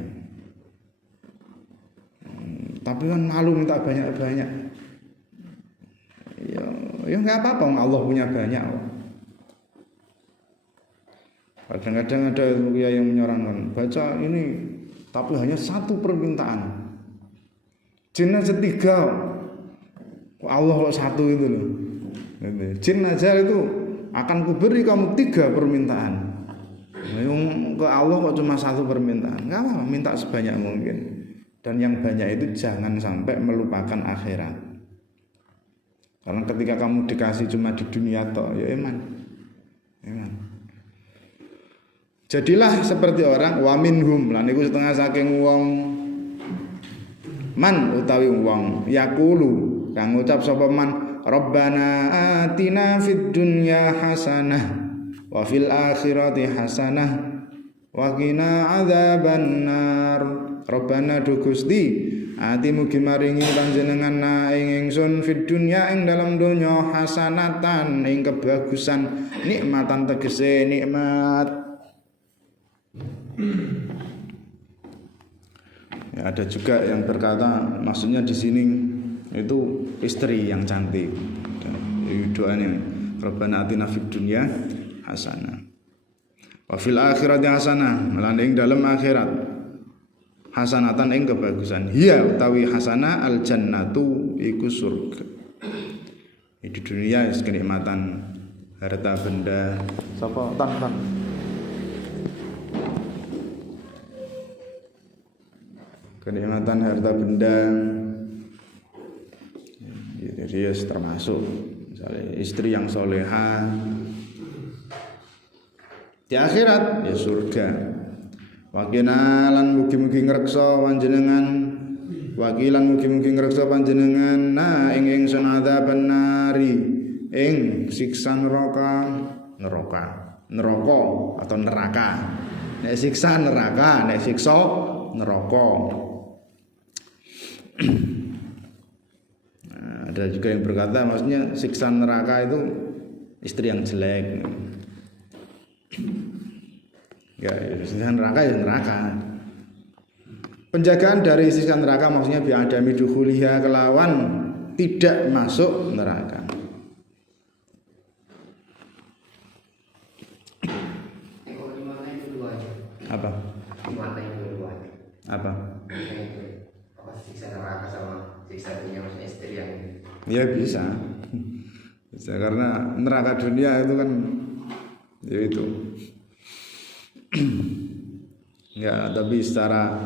Tapi kan malu minta banyak-banyak. Ya nggak apa-apa, Allah punya banyak. Kadang-kadang ada yang menyarankan baca ini, tapi hanya satu permintaan. Jin aja 3, Allah kok 1 itu loh. Jin aja itu akan kuberi kamu 3 permintaan. Yang ke Allah kok cuma 1 permintaan. Nggak apa-apa, minta sebanyak mungkin. Dan yang banyak itu jangan sampai melupakan akhirat. Karena ketika kamu dikasih cuma di dunia toh, ya iman. Jadilah seperti orang wa minhum, lan iku setengah saking wong man utawi wong yaqulu kang ngucap sapa man Rabbana atina fid dunya hasanah wa fil akhirati hasanah wa qina adzabannar. Rabbana du Gusti ati mugi maringi panjenengan ing ingsun fid dunya ing dalam donya hasanatan ing kebagusan, nikmatan tegese nikmat. Ya, ada juga yang berkata maksudnya di sini itu istri yang cantik. Doanya Rabbana atina fid dunya hasanah wa fil akhirati hasanah, lan ing dalam akhirat hasanatan ing kebagusan. Hiya utawi hasanah al jannatu iku surga. Di dunia kenikmatan harta benda. Sapa tan. Kenikmatan harta benda, Jadi ya termasuk misalnya istri yang soleha di akhirat ya surga. Wakilan mugi-mugi ngreksa panjenengan, wakilan mugi-mugi ngreksa panjenengan ing ingsun adzaban nari ing siksa neraka atau neraka. Nek siksa neraka, nek siksa neraka. Ada juga yang berkata maksudnya siksa neraka itu istri yang jelek. Ya, siksa neraka ya neraka. Penjagaan dari siksa neraka maksudnya bi'adami dukhuliha kelawan tidak masuk neraka. Apa? Apa? Siksa neraka sama siksa dunia maksudnya istri yang Ya bisa. Bisa karena neraka dunia itu kan ya itu. Ya, tapi secara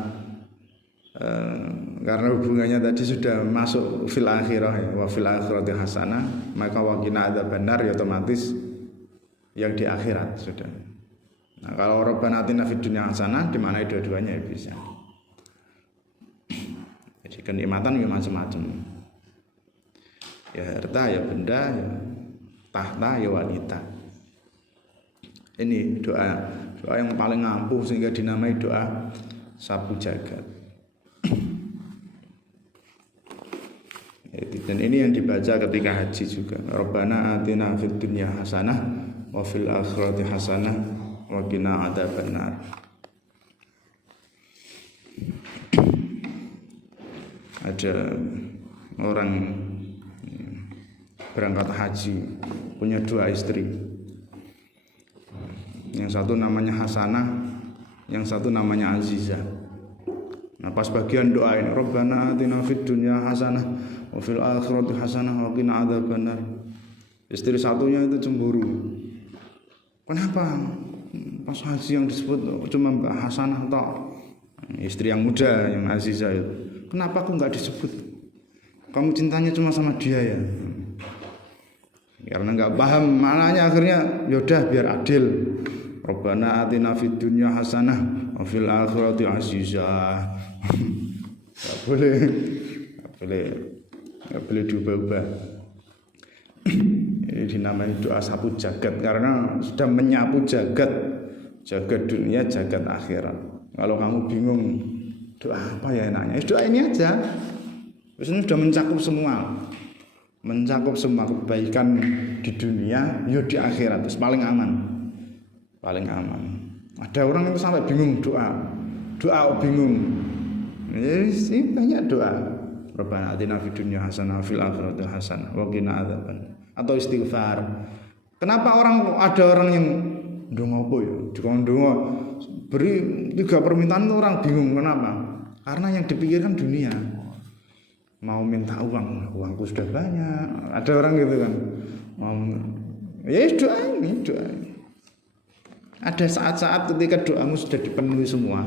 karena hubungannya tadi sudah masuk fil akhirah ya, wa fil akhirati hasanah, maka waqina adzabannar ya otomatis yang di akhirat sudah. Nah, kalau Rabbana atina fid dunya hasanah di mana dua-duanya ya bisa. Jadi kenikmatan ya macam-macam. Ya harta, ya benda, ya tahta, ya wanita. Ini doa yang paling ampuh sehingga dinamai doa sapu jagat. Dan ini yang dibaca ketika haji juga. Rabbana atina fid dunya hasanah wa fil akhirati hasanah wa qina adzabannar. Ada orang berangkat haji punya dua istri. Yang satu namanya Hasanah, yang satu namanya Azizah. Nah, pas bagian doa ini, Rabbana atina fid dunya hasanah wa fil akhirati hasanah wa qina adzabannar. Istri satunya itu cemburu. Kenapa? Pas haji yang disebut cuma Mbak Hasanah tok. Istri yang muda, yang Azizah itu. Kenapa aku enggak disebut? Kamu cintanya cuma sama dia ya? Karena enggak paham maknanya akhirnya yaudah biar adil. Rabbana atina fid dunya hasanah wa fil akhirati azizah. Enggak boleh diubah-ubah. Ini dinamai doa sapu jagat karena sudah menyapu jagat dunia, jagat akhirat. Kalau kamu bingung doa apa ya enaknya, doa ini aja. Biasanya sudah mencakup semua kebaikan di dunia, ya di akhirat, itu paling aman. Ada orang itu sampai bingung doa bingung. Ini banyak doa. Rabbana atina fid dunya hasanah fil akhirati hasanah wa qina adzaban. Atau istighfar. Kenapa ada orang yang ndonga apa ya? Ndonga beri 3 permintaan itu orang bingung kenapa? Karena yang dipikirkan dunia. Mau minta uangku sudah banyak. Ada orang gitu kan. Ya doa ini. Ada saat-saat ketika doamu sudah dipenuhi semua,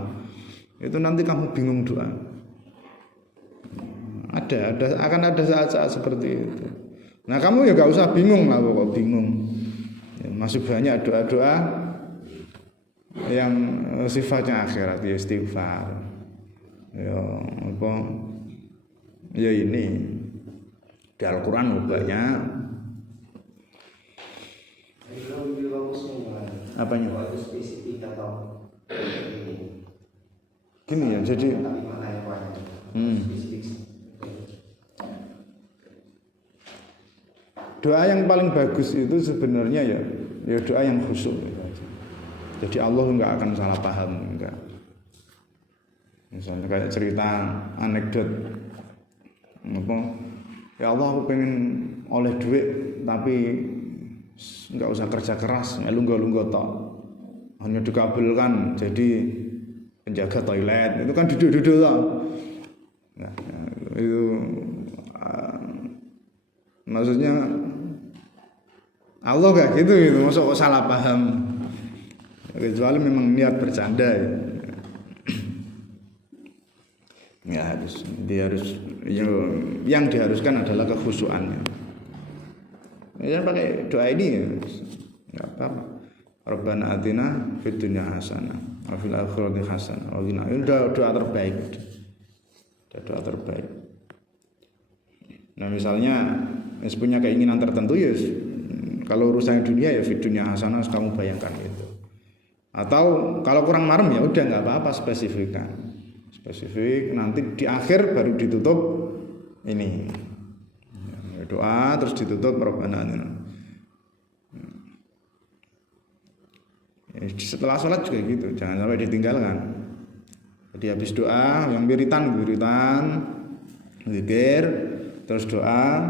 itu nanti kamu bingung doa. Akan ada saat-saat seperti itu. Nah kamu ya gak usah bingung lah, kok bingung. Ya, masih banyak doa-doa yang sifatnya akhirat, ya istighfar. Ya ini di Al-Quran banyak. Apanya? Gini ya, jadi doa yang paling bagus itu sebenarnya ya doa yang khusyuk. Jadi Allah enggak akan salah paham, enggak. Misalnya kayak cerita anekdot ya Allah aku pengen oleh duit tapi enggak usah kerja keras, lungguh-lungguh tok. Hanya dikabulkan jadi penjaga toilet. Itu kan duduk-duduk tok. Nah, itu maksudnya Allah enggak gitu, masuk kok salah paham. Kecuali memang niat bercanda ya. nggak harus. Dia harus yang diharuskan adalah kekhusyuannya. Ya pakai doa ini ya, nggak apa-apa. Rabbana atina fid dunya hasanah wa fil akhirati hasanah wa qina. Itu doa terbaik. Doa terbaik. Nah misalnya punya keinginan tertentu ya, kalau urusan dunia ya fid dunya hasanah, kamu bayangkan itu. Atau kalau kurang marem ya udah nggak apa-apa, spesifik nanti di akhir baru ditutup ini doa, terus ditutup Rabbana atina. Setelah sholat juga gitu, jangan sampai ditinggalkan. Jadi habis doa yang wiritan zikir, terus doa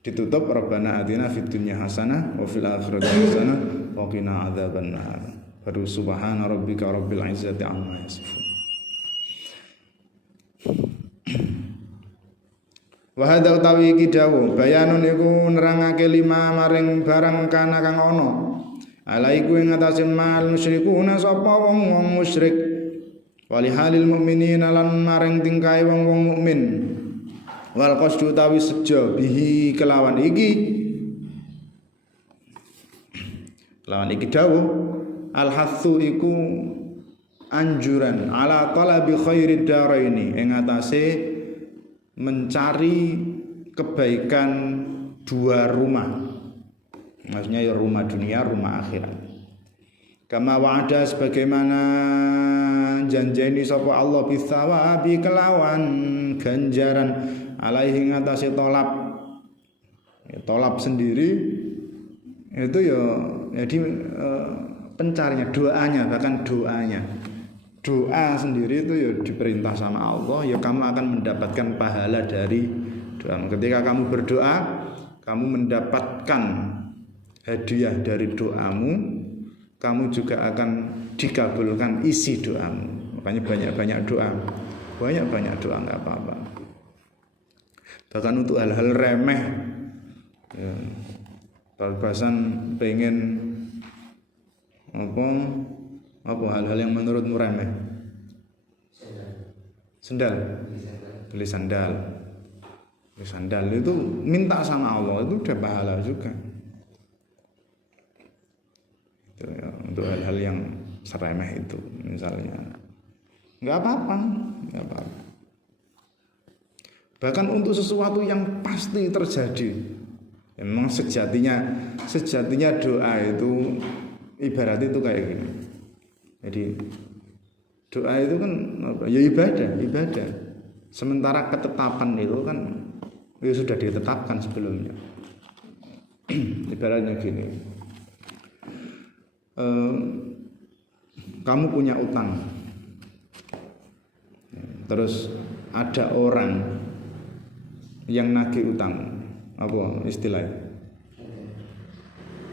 ditutup Rabbana atina fid dunya hasanah wa fil akhirati hasanah wa qina adzabannar. Baru subhana rabbika rabbil izzati amma yasifun. Wa hadza utawi iki dawuh bayanun iku nerangake lima maring barang kana kang ana. Alaiku ing atase mal musyrikuna sapa wong musyrik. Wali halil mukminina lan maring tingkae wong mukmin. Wal qasdu utawi sejo bihi kelawan iki dawuh al hatsu iku anjuran ala talabi khairid daraini ing atase mencari kebaikan dua rumah. Maksudnya ya rumah dunia, rumah akhirat. Kama wa'ada sebagaimana janjeni sapa Allah bisawabi kelawan ganjaran alaihi ngatasi tolap. Ya, tolap sendiri itu ya jadi pencarinya, doanya, bahkan doanya. Doa sendiri itu ya diperintah sama Allah, ya kamu akan mendapatkan pahala dari doa. Ketika kamu berdoa, kamu mendapatkan hadiah dari doamu, kamu juga akan dikabulkan isi doamu. Makanya banyak-banyak doa, nggak apa-apa. Bahkan untuk hal-hal remeh, ya, bal-basan pengen apa hal-hal yang menurutmu remeh? Sendal, beli sandal itu minta sama Allah itu udah pahala juga. Itu ya, untuk hal-hal yang seremeh itu misalnya nggak apa-apa. Bahkan untuk sesuatu yang pasti terjadi, memang sejatinya doa itu ibarat itu kayak gini. Jadi doa itu kan ya ibadah. Sementara ketetapan itu kan ya sudah ditetapkan sebelumnya. Ibaratnya gini. Kamu punya utang, terus ada orang yang nagih utang, apa istilahnya,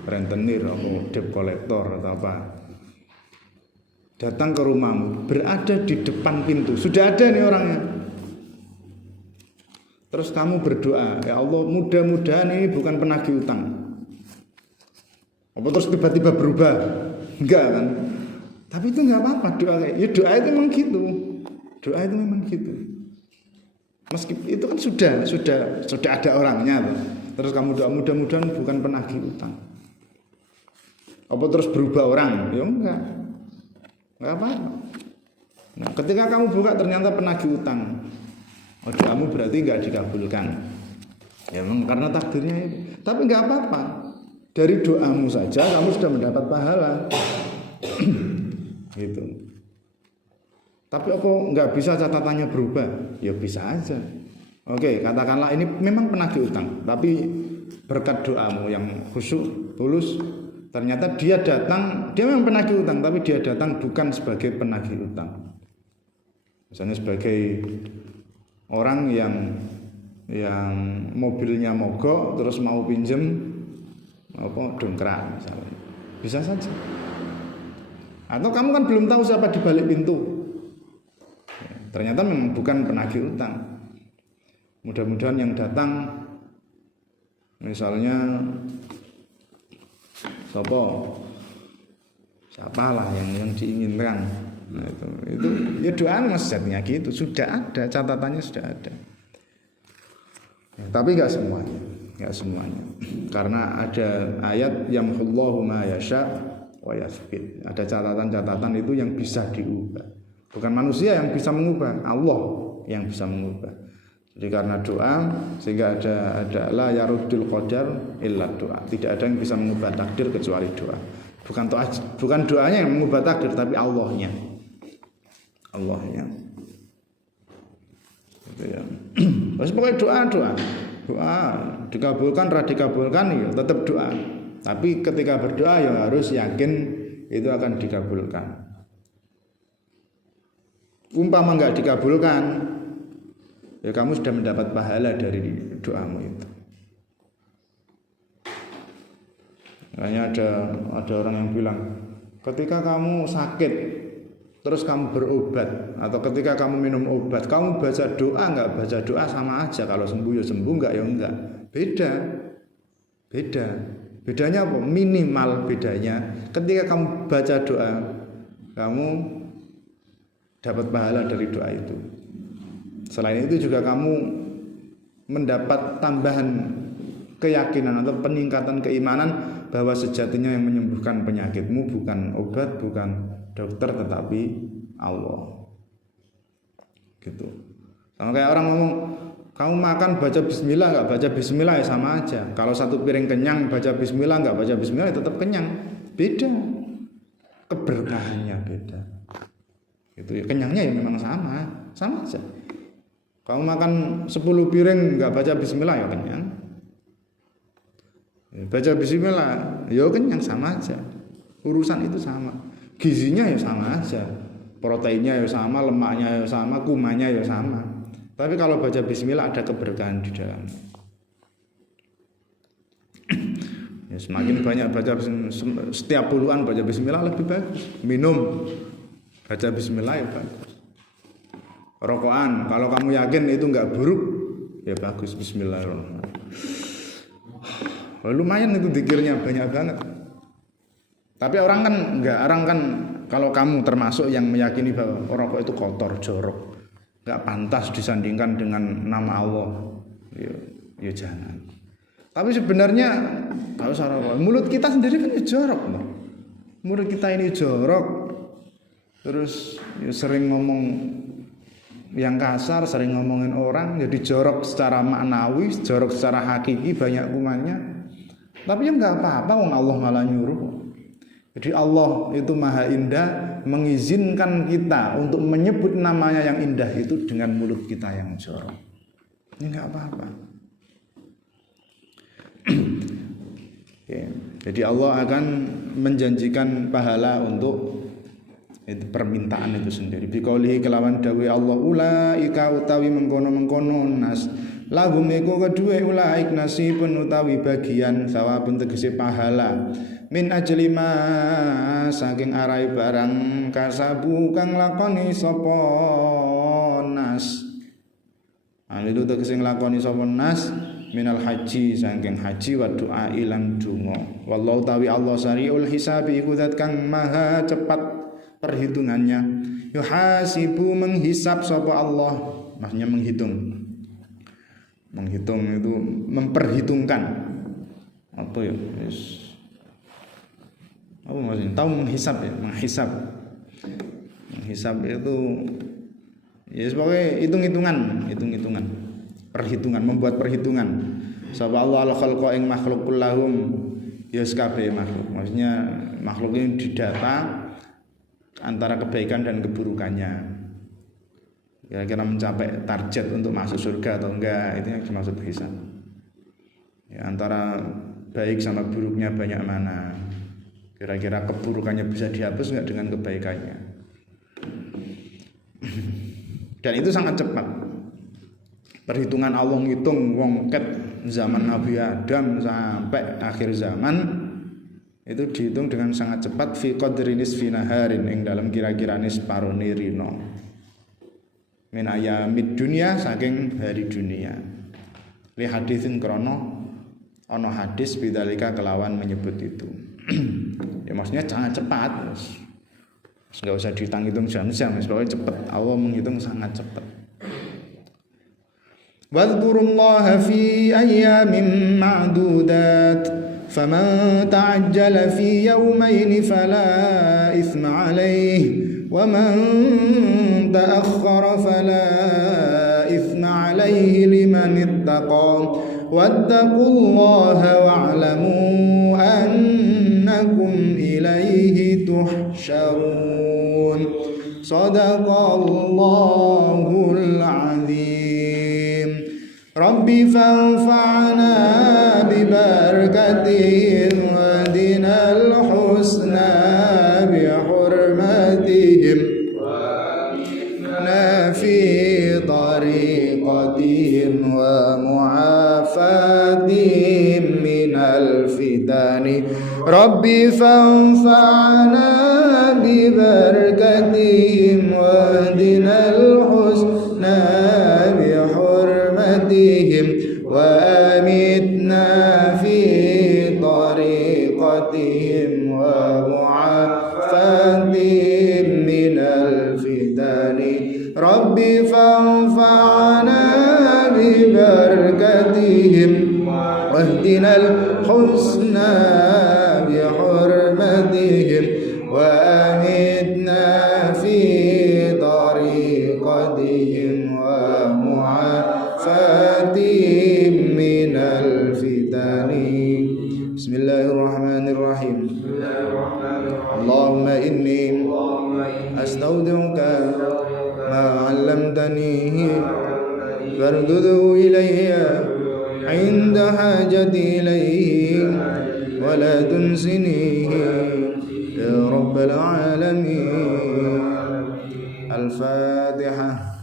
rentenir, apa debt collector atau apa, datang ke rumahmu, berada di depan pintu, sudah ada nih orangnya. Terus kamu berdoa, ya Allah mudah-mudahan ini bukan penagih utang. Apa terus tiba-tiba berubah? Enggak kan? Tapi itu enggak apa-apa, doa itu memang gitu. Doa itu memang gitu. Meskipun itu kan sudah ada orangnya. Terus kamu doa mudah-mudahan bukan penagih utang. Apa terus berubah orang? Ya enggak apa-apa. Nah, ketika kamu buka ternyata penagih utang, doamu berarti enggak dikabulkan. Ya memang karena takdirnya itu. Tapi enggak apa-apa. Dari doamu saja kamu sudah mendapat pahala. Gitu. Tapi apa enggak bisa catatannya berubah? Ya bisa aja. Oke, katakanlah ini memang penagih utang, tapi berkat doamu yang khusyuk, tulus, ternyata dia memang penagih utang, tapi dia datang bukan sebagai penagih utang. Misalnya sebagai orang yang mobilnya mogok terus mau pinjem dongkrak misalnya, bisa saja. Atau kamu kan belum tahu siapa di balik pintu, ternyata memang bukan penagih utang. Mudah-mudahan yang datang misalnya siapalah yang diinginkan, Nah, itu ya doa mestinya gitu, sudah ada catatannya, sudah ada. Ya, tapi nggak semuanya, karena ada ayat yamhullahu ma yasha wa yathbit. Ada catatan-catatan itu yang bisa diubah, bukan manusia yang bisa mengubah, Allah yang bisa mengubah. Jadi karena doa sehingga ada la yaruddul qadar illa doa. Tidak ada yang bisa mengubah takdir kecuali doa. Bukan doanya yang mengubah takdir, tapi Allahnya. Gitu ya. Terus pokoknya doa dikabulkan, dikabulkan ya tetap doa. Tapi ketika berdoa ya harus yakin itu akan dikabulkan. Umpama enggak dikabulkan, ya kamu sudah mendapat pahala dari doamu itu. Makanya ada orang yang bilang, ketika kamu sakit terus kamu berobat, atau ketika kamu minum obat, kamu baca doa enggak baca doa sama aja. Kalau sembuh ya sembuh, enggak ya enggak. Bedanya apa? Minimal bedanya. Ketika kamu baca doa, kamu dapat pahala dari doa itu. Selain itu juga kamu mendapat tambahan keyakinan atau peningkatan keimanan bahwa sejatinya yang menyembuhkan penyakitmu bukan obat, bukan dokter, tetapi Allah. Gitu. Sama kayak orang ngomong, kamu makan baca bismillah, enggak baca bismillah ya sama aja. Kalau satu piring kenyang baca bismillah, enggak baca bismillah ya tetap kenyang. Beda. Keberkahannya beda. Gitu ya, kenyangnya ya memang sama aja. Kamu makan 10 piring enggak baca bismillah ya kenyang. Baca bismillah ya kenyang, sama aja. Urusan itu sama. Gizinya ya sama aja. Proteinnya ya sama, lemaknya ya sama, kumannya ya sama. Tapi kalau baca bismillah ada keberkahan di dalam. Ya, semakin banyak baca setiap puluhan baca bismillah lebih bagus. Minum baca bismillah ya bagus. Rokokan kalau kamu yakin itu enggak buruk ya bagus, bismillahirrahmanirrahim. Lumayan itu zikirnya banyak banget. Tapi orang kan kalau kamu termasuk yang meyakini bahwa rokok itu kotor, jorok, enggak pantas disandingkan dengan nama Allah, ya jangan. Tapi sebenarnya kalau mulut kita sendiri kan jorok, loh. Mulut kita ini jorok, terus ya sering ngomong yang kasar, sering ngomongin orang, jadi jorok secara maknawi, jorok secara hakiki, banyak kumannya. Tapi ya enggak apa-apa, wong Allah malah nyuruh. Jadi Allah itu maha indah, mengizinkan kita untuk menyebut namanya yang indah itu dengan mulut kita yang jorok. Ini enggak apa-apa. Jadi Allah akan menjanjikan pahala untuk itu permintaan itu sendiri. Biqaulihi kelawan dawuh Allah, ulaika utawi mengkono-mengkono nas lahum iku kedue ulaik nasibun utawi bagian sawabun tegese pahala min ajli ma saking arai barang kasabu kang lakoni sapa nas. Alilu tegese nglakoni sapa nas minal haji saking haji wa doa ilang donga. Wallahu tawi Allah sariul hisabi iku zat kang maha cepat perhitungannya. Yuhasibu menghisab sapa Allah, maksudnya menghitung itu memperhitungkan apa ya, yes. Apa maksudnya? Tahu menghisab ya, menghisab itu ya sebagai hitung-hitungan, perhitungan, membuat perhitungan. Sapa Allah al khalqa ing makhluk kullahum ya kabeh makhluk, maksudnya makhluk ini didata antara kebaikan dan keburukannya. Kira-kira mencapai target untuk masuk surga atau enggak, itu yang dimaksud hisab. Ya, antara baik sama buruknya banyak mana. Kira-kira keburukannya bisa dihapus enggak dengan kebaikannya. Dan itu sangat cepat. Perhitungan Allah ngitung wong ket zaman Nabi Adam sampai akhir zaman itu dihitung dengan sangat cepat fi qadri nisfi naharin ing dalam kira-kira separone rino min ayamid dunya saking hari dunia li hadisin krono ana hadis bidzalika kelawan menyebut itu. Ya maksudnya sangat cepat. Nggak usah dihitung jam-jam, pokoknya cepat. Allah menghitung sangat cepat. Wadhkurullaha fi ayyamin ma'dudat faman ta'ajjala fi yawmayn fala ithma alayhi wa man ta'akhkhara fala ithma alayhi liman ittaqa wattaqullaha wa'lamu annakum ilayhi tuhsyarun. Sadaqallahul azim. Rabbi fanfa'na bibarakatihim wa dinal husna bihurmatihim wa fi tariqatihim wa mu'afatihim minal fitani. Rabbi fanfa'na bibarakatihim wa dinal husna bihurmatihim wa amitna fi tariqatihim wa mu'afatihim minal fitani. Rabbi fanfa'na bibarakatihim wahdinal husna bihurmatihim wa amitna fi tariqatihim wa mu'afatihim minal fitani. Bismillahirrahmanirrahim. Allahumma inni astaudi'uka ma 'allamtanihi fardudu ilayya 'inda hajati ilayhi wa la tunsinihi ya rabbal alamin. Al-Fatihah.